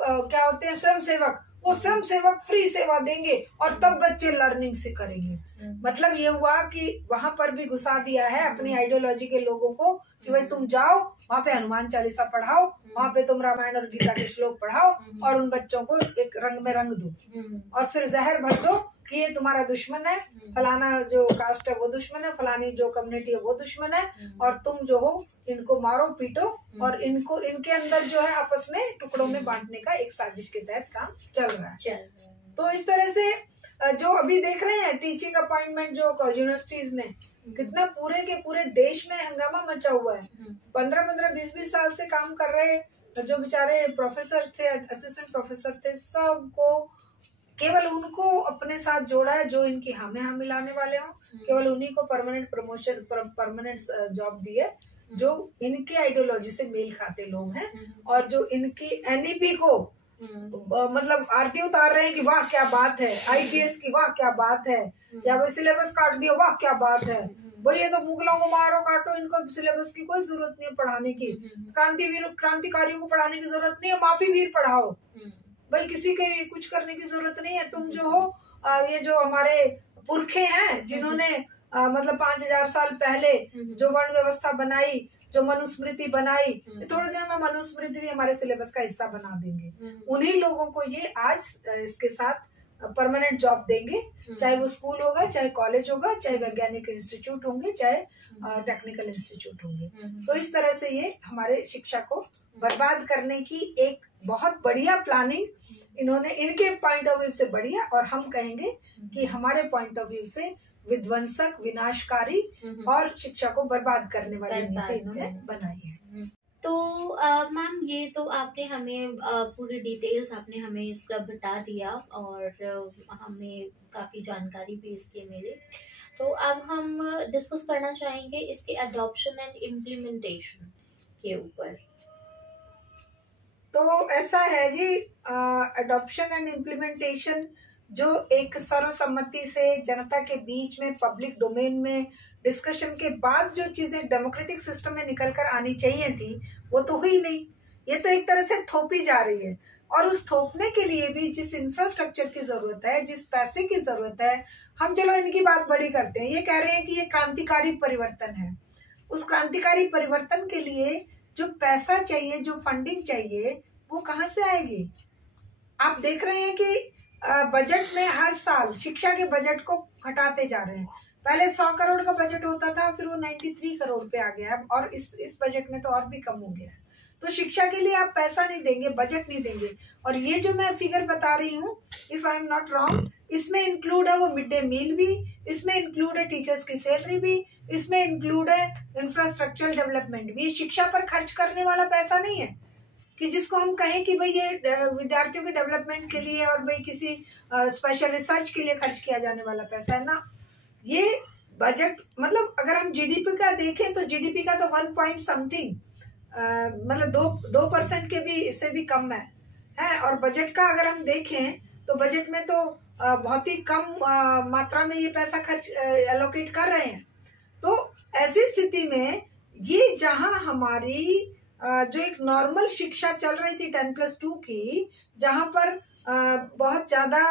क्या होते हैं स्वयं सेवक, वो स्वयं सेवक फ्री सेवा देंगे और तब बच्चे लर्निंग से करेंगे। मतलब ये हुआ कि वहां पर भी घुसा दिया है अपनी आइडियोलॉजी के लोगों को कि भाई तुम जाओ वहाँ पे हनुमान चालीसा पढ़ाओ, वहाँ पे तुम रामायण और गीता के श्लोक पढ़ाओ और उन बच्चों को एक रंग में रंग दो और फिर जहर भर दो कि ये तुम्हारा दुश्मन है, फलाना जो कास्ट है वो दुश्मन है, फलानी जो कम्युनिटी है वो दुश्मन है, और तुम जो हो इनको मारो पीटो और इनको इनके अंदर जो है आपस में टुकड़ों में बांटने का एक साजिश के तहत काम चल रहा है। तो इस तरह से जो अभी देख रहे हैं टीचिंग अपॉइंटमेंट जो यूनिवर्सिटीज में कितना पूरे के पूरे देश में हंगामा मचा हुआ है। 15-15, 20-20 साल से काम कर रहे जो बेचारे प्रोफेसर थे, असिस्टेंट प्रोफेसर थे, सबको केवल उनको अपने साथ जोड़ा है जो इनकी हाँ में हाँ मिलाने वाले हों, केवल उन्हीं को परमानेंट प्रमोशन परमानेंट जॉब दी है जो इनकी आइडियोलॉजी से मेल खाते लोग हैं और जो इनकी एनईपी को मतलब आरती उतार रहे हैं कि वाह क्या बात है, आईपीएस की वाह क्या बात है, या वो सिलेबस काट दिया वाह क्या बात है, भाई ये तो मुगलों को मारो काटो, इनको सिलेबस की कोई जरूरत नहीं है पढ़ाने की, क्रांतिकारियों को पढ़ाने की जरूरत नहीं है, माफी वीर पढ़ाओ, भाई किसी के कुछ करने की जरूरत नहीं है। तुम जो हो ये जो हमारे पुरखे हैं जिन्होंने मतलब 5000 साल पहले जो वर्ण व्यवस्था बनाई, जो मनुस्मृति बनाई, थोड़े दिनों में मनुस्मृति भी हमारे सिलेबस का हिस्सा बना देंगे, उन्हीं लोगों को ये आज इसके साथ परमानेंट जॉब देंगे, चाहे वो स्कूल होगा, चाहे कॉलेज होगा, चाहे वैज्ञानिक इंस्टीट्यूट होंगे, चाहे टेक्निकल इंस्टीट्यूट होंगे। तो इस तरह से ये हमारे शिक्षा को बर्बाद करने की एक बहुत बढ़िया प्लानिंग इन्होंने, इनके पॉइंट ऑफ व्यू से बढ़िया, और हम कहेंगे कि हमारे पॉइंट ऑफ व्यू से विध्वंसक, विनाशकारी और शिक्षा को बर्बाद करने वाली नीति इन्होंने बनाई है। तो मैम ये तो आपने हमें पूरी डिटेल्स आपने हमें इसका बता दिया और हमें काफ़ी जानकारी भी इसके मिली। तो अब हम डिस्कस करना चाहेंगे इसके अडॉप्शन एंड इम्प्लीमेंटेशन के ऊपर। तो ऐसा है जी, अडॉप्शन एंड इम्प्लीमेंटेशन जो एक सर्वसम्मति से जनता के बीच में पब्लिक डोमेन में डिस्कशन के बाद जो चीजें डेमोक्रेटिक सिस्टम में निकल कर आनी चाहिए थी वो तो हुई नहीं। ये तो एक तरह से थोपी जा रही है, और उस थोपने के लिए भी जिस इंफ्रास्ट्रक्चर की जरूरत है, जिस पैसे की जरूरत है, हम चलो इनकी बात बड़ी करते हैं, ये कह रहे हैं कि ये क्रांतिकारी परिवर्तन है। उस क्रांतिकारी परिवर्तन के लिए जो पैसा चाहिए, जो फंडिंग चाहिए, वो कहाँ से आएगी? आप देख रहे हैं कि बजट में हर साल शिक्षा के बजट को घटाते जा रहे हैं। पहले 100 करोड़ का बजट होता था, फिर वो 93 करोड़ पे आ गया, और इस बजट में तो और भी कम हो गया है। तो शिक्षा के लिए आप पैसा नहीं देंगे, बजट नहीं देंगे। और ये जो मैं फिगर बता रही हूँ, if I am not wrong, इसमें इंक्लूड है वो मिड डे मील भी, इसमें इंक्लूड है टीचर्स की सैलरी भी, इसमें इंक्लूड है इंफ्रास्ट्रक्चरल डेवलपमेंट भी। शिक्षा पर खर्च करने वाला पैसा नहीं है कि जिसको हम कहें कि भाई ये विद्यार्थियों के डेवलपमेंट के लिए और भाई किसी स्पेशल रिसर्च के लिए खर्च किया जाने वाला पैसा है ना। ये बजट मतलब अगर हम जीडीपी का देखें तो जीडीपी का तो 1 पॉइंट समथिंग मतलब 2% के भी से भी कम है। और बजट का अगर हम देखें तो बजट में तो बहुत ही कम मात्रा में ये पैसा खर्च एलोकेट कर रहे हैं। तो ऐसी स्थिति में ये जहां हमारी जो एक नॉर्मल शिक्षा चल रही थी 10+2 की, जहां पर बहुत ज्यादा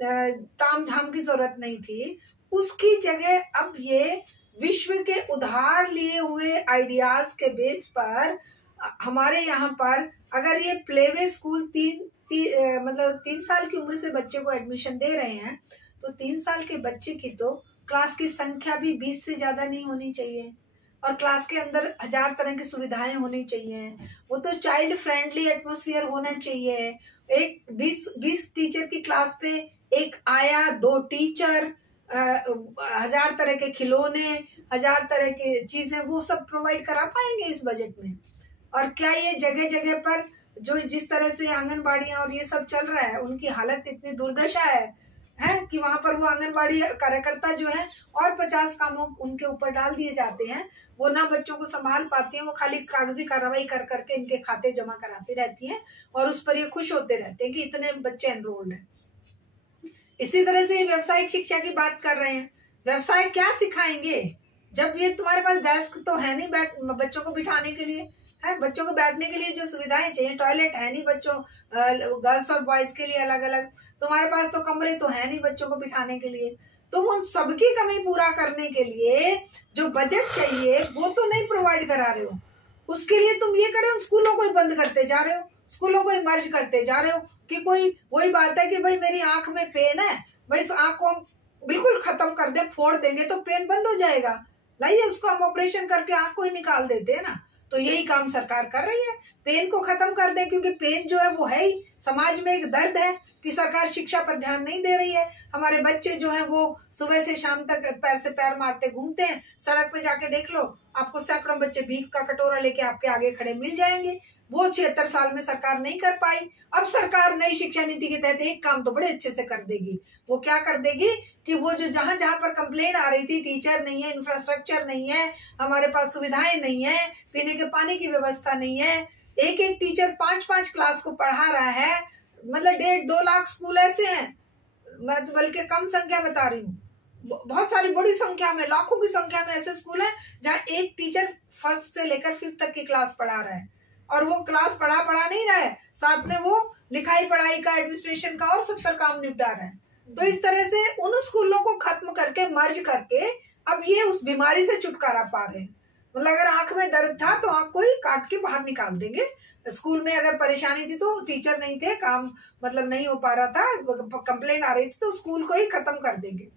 ताम झाम की जरूरत नहीं थी, उसकी जगह अब ये विश्व के उधार लिए हुए आइडियाज के बेस पर हमारे यहाँ पर अगर ये प्लेवे स्कूल मतलब 3 साल की उम्र से बच्चे को एडमिशन दे रहे हैं, तो 3 साल के बच्चे की तो क्लास की संख्या भी 20 से ज्यादा नहीं होनी चाहिए, और क्लास के अंदर 1000 तरह की सुविधाएं होनी चाहिए। वो तो चाइल्ड फ्रेंडली एटमॉस्फेयर होना चाहिए। एक 20 टीचर की क्लास पे एक आया, 2 टीचर, 1000 तरह के खिलौने, 1000 तरह की चीजें, वो सब प्रोवाइड करा पाएंगे इस बजट में? और क्या ये जगह जगह पर जो जिस तरह से आंगनबाड़ियां और ये सब चल रहा है, उनकी हालत इतनी दुर्दशा है है कि वहां पर वो आंगनबाड़ी कार्यकर्ता जो है और 50 कामों उनके ऊपर डाल दिए जाते हैं। वो ना बच्चों को संभाल पाती हैं, वो खाली कागजी कार्रवाई कर करके इनके खाते जमा कराती रहती हैं और उस पर ये खुश होते रहते हैं कि इतने बच्चे एनरोल्ड हैं। इसी तरह से व्यावसायिक शिक्षा की बात कर रहे हैं। व्यवसाय क्या सिखाएंगे जब ये तुम्हारे पास डेस्क तो है नहीं बच्चों को बिठाने के लिए, है बच्चों को बैठने के लिए जो सुविधाएं चाहिए, टॉयलेट है नहीं बच्चों गर्ल्स और बॉयज के लिए अलग अलग, तुम्हारे पास तो कमरे तो है नहीं बच्चों को बिठाने के लिए। तुम उन सबकी कमी पूरा करने के लिए जो बजट चाहिए वो तो नहीं प्रोवाइड करा रहे हो। उसके लिए तुम ये कर रहे हो, स्कूलों को ही बंद करते जा रहे हो, स्कूलों को ही मर्ज करते जा रहे हो कि कोई वही बात है कि भाई मेरी आंख में पेन है, भाई इस आंख को हम बिल्कुल खत्म कर दे, फोड़ देंगे तो पेन बंद हो जाएगा, लाइए उसको हम ऑपरेशन करके आंख को ही निकाल देते हैं ना। तो यही काम सरकार कर रही है, पेन को खत्म कर दे, क्योंकि पेन जो है वो है ही समाज में एक दर्द है कि सरकार शिक्षा पर ध्यान नहीं दे रही है। हमारे बच्चे जो है वो सुबह से शाम तक पैर से पैर मारते घूमते हैं, सड़क पे जाके देख लो आपको सैकड़ों बच्चे भीख का कटोरा लेके आपके आगे खड़े मिल जाएंगे। वो 76 साल में सरकार नहीं कर पाई। अब सरकार नई शिक्षा नीति के तहत एक काम तो बड़े अच्छे से कर देगी। वो क्या कर देगी कि वो जो जहां जहां पर कंप्लेंट आ रही थी, टीचर नहीं है, इंफ्रास्ट्रक्चर नहीं है, हमारे पास सुविधाएं नहीं है, पीने के पानी की व्यवस्था नहीं है, एक एक टीचर 5-5 क्लास को पढ़ा रहा है, मतलब 1.5-2 लाख स्कूल ऐसे हैं, मैं बल्कि कम संख्या बता रही हूँ, बहुत सारी बड़ी संख्या में, लाखों की संख्या में ऐसे स्कूल हैं जहाँ एक टीचर 1st से लेकर 5th तक की क्लास पढ़ा रहा है। और वो क्लास पढ़ा नहीं रहा है, साथ में वो लिखाई पढ़ाई का, एडमिनिस्ट्रेशन का और 70 काम निपटा रहा है। तो इस तरह से उन स्कूलों को खत्म करके, मर्ज करके अब ये उस बीमारी से छुटकारा पा रहे हैं। मतलब अगर आंख में दर्द था तो आंख को ही काट के बाहर निकाल देंगे। स्कूल में अगर परेशानी थी तो टीचर नहीं थे, काम मतलब नहीं हो पा रहा था, कंप्लेंट आ रही थी, तो स्कूल को ही खत्म कर देंगे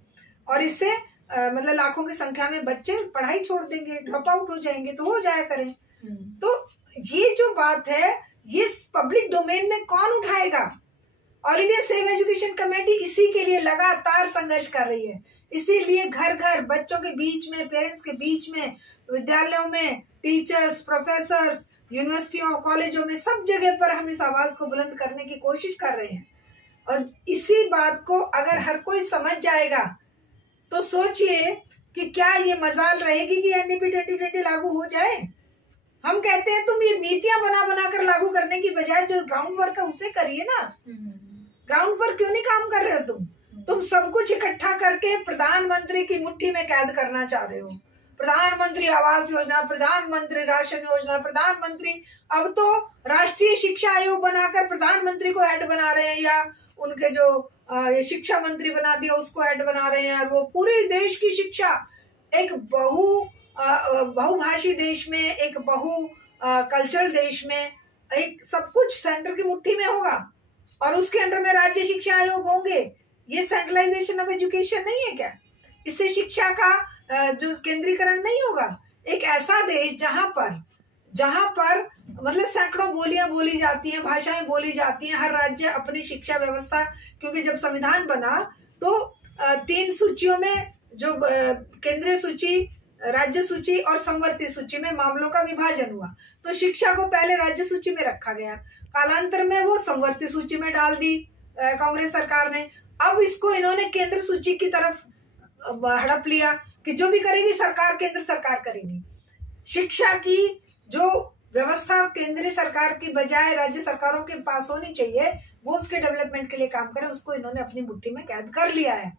और इससे मतलब लाखों की संख्या में बच्चे पढ़ाई छोड़ देंगे, ड्रॉप आउट हो जाएंगे, तो हो जाया करें। तो ये जो बात है ये पब्लिक डोमेन में कौन उठाएगा? All India save education committee इसी के लिए लगातार संघर्ष कर रही है। इसीलिए घर घर बच्चों के बीच में, पेरेंट्स के बीच में, विद्यालयों में, टीचर्स, प्रोफेसर्स, यूनिवर्सिटियों, कॉलेजों में, सब जगह पर हम इस आवाज को बुलंद करने की कोशिश कर रहे हैं। और इसी बात को अगर हर कोई समझ जाएगा तो सोचिए कि क्या ये मजाल रहेगी कि एनईपी 2020 लागू हो जाए। हम कहते हैं तुम ये नीतियां बना बना कर लागू करने की बजाय जो ग्राउंड वर्क है उसे करिए ना। ग्राउंड पर क्यों नहीं काम कर रहे हो तुम सब कुछ इकट्ठा करके प्रधानमंत्री की मुट्ठी में कैद करना चाह रहे हो। प्रधानमंत्री आवास योजना, प्रधानमंत्री राशन योजना, प्रधानमंत्री, अब तो राष्ट्रीय शिक्षा आयोग बनाकर प्रधानमंत्री को हेड बना रहे हैं, या उनके जो शिक्षा मंत्री बना दिया उसको हेड बना रहे हैं। और वो पूरे देश की शिक्षा एक बहुभाषी देश में, एक कल्चरल देश में, एक सब कुछ सेंटर की मुट्ठी में होगा और उसके अंडर में राज्य शिक्षा आयोग होंगे। ये सेंट्रलाइजेशन ऑफ एजुकेशन नहीं है क्या? इससे शिक्षा का जो केंद्रीकरण नहीं होगा। एक ऐसा देश जहां पर मतलब सैकड़ों बोलियां बोली जाती हैं, भाषाएं बोली जाती हैं, हर राज्य अपनी शिक्षा व्यवस्था, क्योंकि जब संविधान बना तो 3 सूचियों में, जो केंद्रीय सूची, राज्य सूची और समवर्ती सूची में मामलों का विभाजन हुआ, तो शिक्षा को पहले राज्य सूची में रखा गया, कालांतर में वो समवर्ती सूची में डाल दी कांग्रेस सरकार ने। अब इसको इन्होंने केंद्र सूची की तरफ हड़प लिया कि जो भी करेगी सरकार, केंद्र सरकार करेगी। शिक्षा की जो व्यवस्था केंद्रीय सरकार की बजाय राज्य सरकारों के पास होनी चाहिए, वो उसके डेवलपमेंट के लिए काम करे, उसको इन्होंने अपनी मुट्ठी में कैद कर लिया है।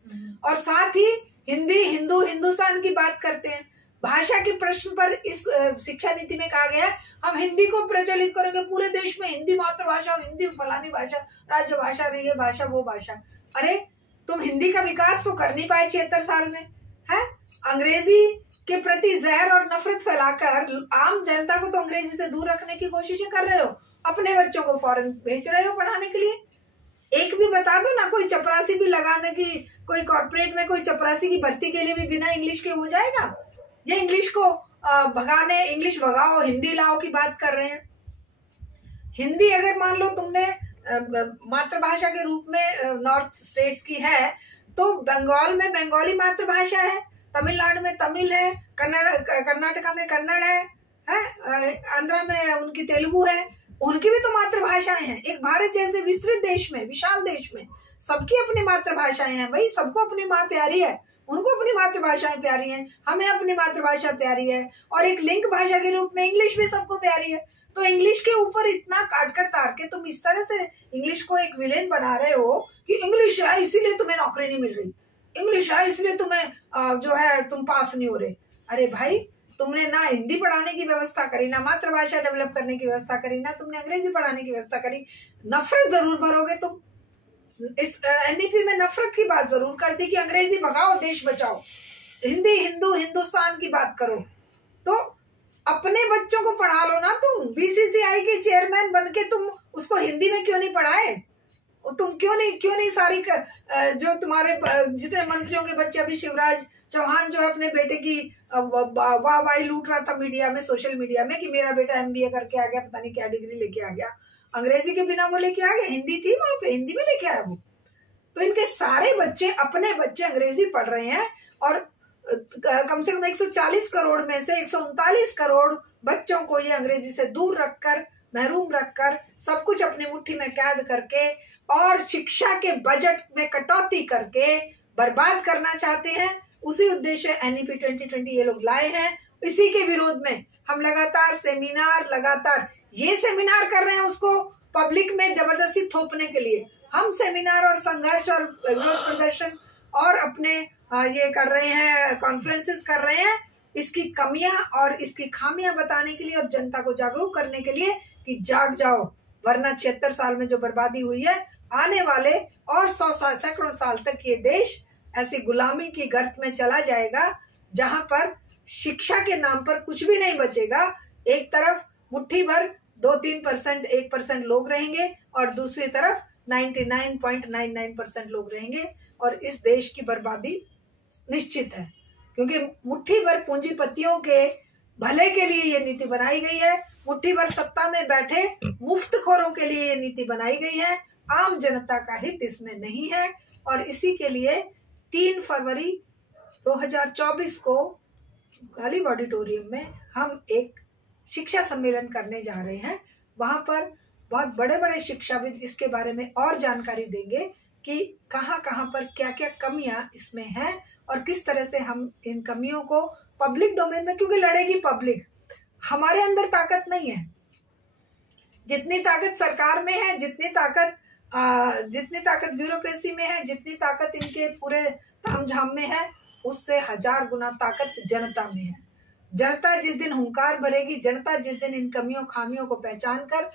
और साथ ही हिंदी, हिंदुस्तान की बात करते हैं। भाषा के प्रश्न पर इस शिक्षा नीति में कहा गया है हम हिंदी को प्रचलित करेंगे पूरे देश में, हिंदी मातृभाषा, हिंदी फलानी भाषा, राज्य भाषा, ये भाषा, वो भाषा। अरे तुम हिंदी का विकास तो कर नहीं पाए 76 साल में, है? अंग्रेजी के प्रति जहर और नफरत फैलाकर आम जनता को तो अंग्रेजी से दूर रखने की कोशिशें कर रहे हो, अपने बच्चों को फॉरेन भेज रहे हो पढ़ाने के लिए। एक भी बता दो ना, कोई चपरासी भी लगाने की, कोई कॉर्पोरेट में कोई चपरासी की भर्ती के लिए भी बिना इंग्लिश के हो जाएगा? ये इंग्लिश को भगाने, इंग्लिश भगाओ, हिंदी लाओ की बात कर रहे हैं। हिंदी अगर मान लो तुमने मातृभाषा के रूप में नॉर्थ स्टेट्स की है, तो बंगाल में बंगाली मातृभाषा है, तमिलनाडु में तमिल है, कर्नाटका में कन्नड़ है, आंध्रा में उनकी तेलुगु है, उनकी भी तो मातृभाषाएं हैं। एक भारत जैसे विस्तृत देश में, विशाल देश में सबकी अपनी मातृभाषाएं हैं भाई, सबको अपनी माँ प्यारी है, उनको अपनी मातृभाषाएं प्यारी हैं, हमें अपनी मातृभाषा प्यारी है, और एक लिंक भाषा के रूप में इंग्लिश भी सबको प्यारी है। तो इंग्लिश के ऊपर इतना काट कर तार के तुम इस तरह से इंग्लिश को एक विलेन बना रहे हो कि इंग्लिश है इसीलिए तुम्हें नौकरी नहीं मिल रही, इंग्लिश है इसलिए तुम्हें जो है तुम पास नहीं हो रहे। अरे भाई, तुमने ना हिंदी पढ़ाने की व्यवस्था करी, ना मातृभाषा डेवलप करने की व्यवस्था करी, ना तुमने अंग्रेजी पढ़ाने की व्यवस्था करी। नफरत जरूर भरोगे तुम, इस एनईपी में नफरत की बात जरूर कर दी कि अंग्रेजी भगाओ देश बचाओ, हिंदी हिंदू हिंदुस्तान की बात करो। तो अपने बच्चों को पढ़ा लो ना, तुम बीसीसीआई के चेयरमैन बनके तुम उसको हिंदी में क्यों नहीं पढ़ाए? तुम क्यों नहीं सारी जो तुम्हारे जितने मंत्रियों के बच्चे, अभी शिवराज चौहान जो है अपने बेटे की वाहवाही लूट रहा था मीडिया में, सोशल मीडिया में, कि मेरा बेटा एमबीए करके आ गया, पता नहीं क्या डिग्री लेके आ गया, अंग्रेजी के बिना वो लेके आ गया, हिंदी थी वहां पे, हिंदी में लेके आया वो। तो इनके सारे बच्चे, अपने बच्चे अंग्रेजी पढ़ रहे हैं, और कम से कम 140 करोड़ में से 139 करोड़ बच्चों को ये अंग्रेजी से दूर रखकर, महरूम रखकर, सब कुछ अपनी मुट्ठी में कैद करके और शिक्षा के बजट में कटौती करके बर्बाद करना चाहते हैं। उसी उद्देश्य एनईपी 2020 ये लोग लाए हैं। इसी के विरोध में हम लगातार ये सेमिनार कर रहे हैं, उसको पब्लिक में जबरदस्ती थोपने के लिए। हम सेमिनार और संघर्ष और विरोध प्रदर्शन और अपने ये कर रहे हैं, कॉन्फ्रेंसेस कर रहे हैं, इसकी कमियां और इसकी खामियां बताने के लिए और जनता को जागरूक करने के लिए कि जाग जाओ, वरना 76 साल में जो बर्बादी हुई है, आने वाले और 100 साल, सैकड़ों साल तक ये देश ऐसी गुलामी की गर्त में चला जाएगा, जहां पर शिक्षा के नाम पर कुछ भी नहीं बचेगा। एक तरफ मुट्ठी भर 2-3%, 1% लोग रहेंगे, और दूसरी तरफ 99.99% लोग रहेंगे, और इस देश की बर्बादी निश्चित है। क्योंकि मुट्ठी भर पूंजीपतियों के भले के लिए ये नीति बनाई गई है, मुट्ठी भर सत्ता में बैठे मुफ्तखोरों के लिए ये नीति बनाई गई है। आम जनता का हित इसमें नहीं है, और इसी के लिए 3 फरवरी 2024 को गालिब ऑडिटोरियम में हम एक शिक्षा सम्मेलन करने जा रहे हैं। वहां पर बहुत बड़े बड़े शिक्षाविद इसके बारे में और जानकारी देंगे कि कहाँ पर क्या क्या कमियां इसमें हैं, और किस तरह से हम इन कमियों को पब्लिक डोमेन में, क्योंकि लड़ेगी पब्लिक, हमारे अंदर ताकत नहीं है। जितनी ताकत सरकार में है, जितनी ताकत ब्यूरोक्रेसी में है, जितनी ताकत इनके पूरे तामझाम में है, उससे 1000 गुना ताकत जनता में है। जनता जिस दिन हुंकार भरेगी, जनता जिस दिन इन कमियों खामियों को पहचान कर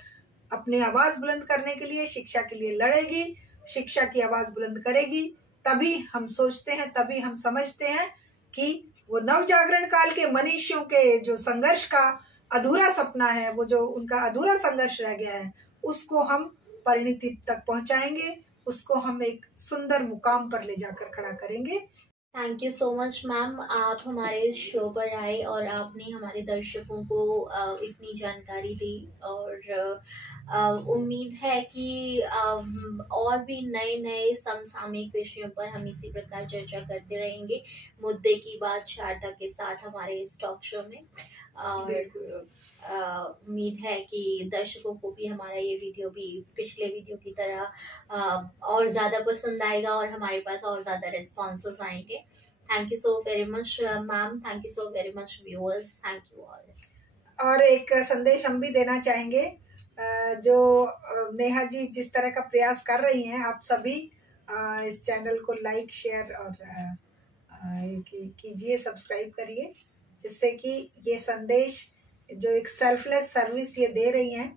अपनी आवाज बुलंद करने के लिए, शिक्षा के लिए लड़ेगी, शिक्षा की आवाज बुलंद करेगी, तभी हम सोचते हैं, तभी हम समझते हैं कि वो नवजागरण काल के मनीषियों के जो संघर्ष का अधूरा सपना है, वो जो उनका अधूरा संघर्ष रह गया है, उसको हम परिणति तक पहुंचाएंगे, उसको हम एक सुंदर मुकाम पर ले जाकर खड़ा करेंगे। Thank you so much ma'am, आप हमारे शो पर आए और आपने हमारे दर्शकों को इतनी जानकारी दी, और उम्मीद है कि और भी नए समसामयिक विषयों पर हम इसी प्रकार चर्चा करते रहेंगे, मुद्दे की बात शारदा के साथ हमारे इस टॉक शो में। और उम्मीद है कि दर्शकों को भी हमारा ये वीडियो भी पिछले वीडियो की तरह और ज़्यादा पसंद आएगा, और हमारे पास और ज़्यादा रिस्पॉन्सेस आएंगे। Thank you so very much ma'am, thank you so very much viewers, thank you all. और एक संदेश हम भी देना चाहेंगे, जो नेहा जी जिस तरह का प्रयास कर रही हैं, आप सभी इस चैनल को लाइक, शेयर और कीजिए, सब्सक्राइब करिए, जिससे कि ये संदेश जो एक सेल्फलेस सर्विस ये दे रही हैं,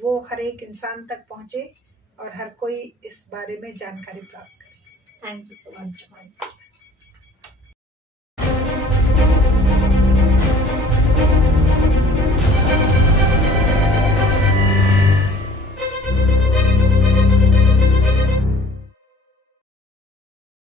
वो हर एक इंसान तक पहुंचे और हर कोई इस बारे में जानकारी प्राप्त करे। Thank you so much.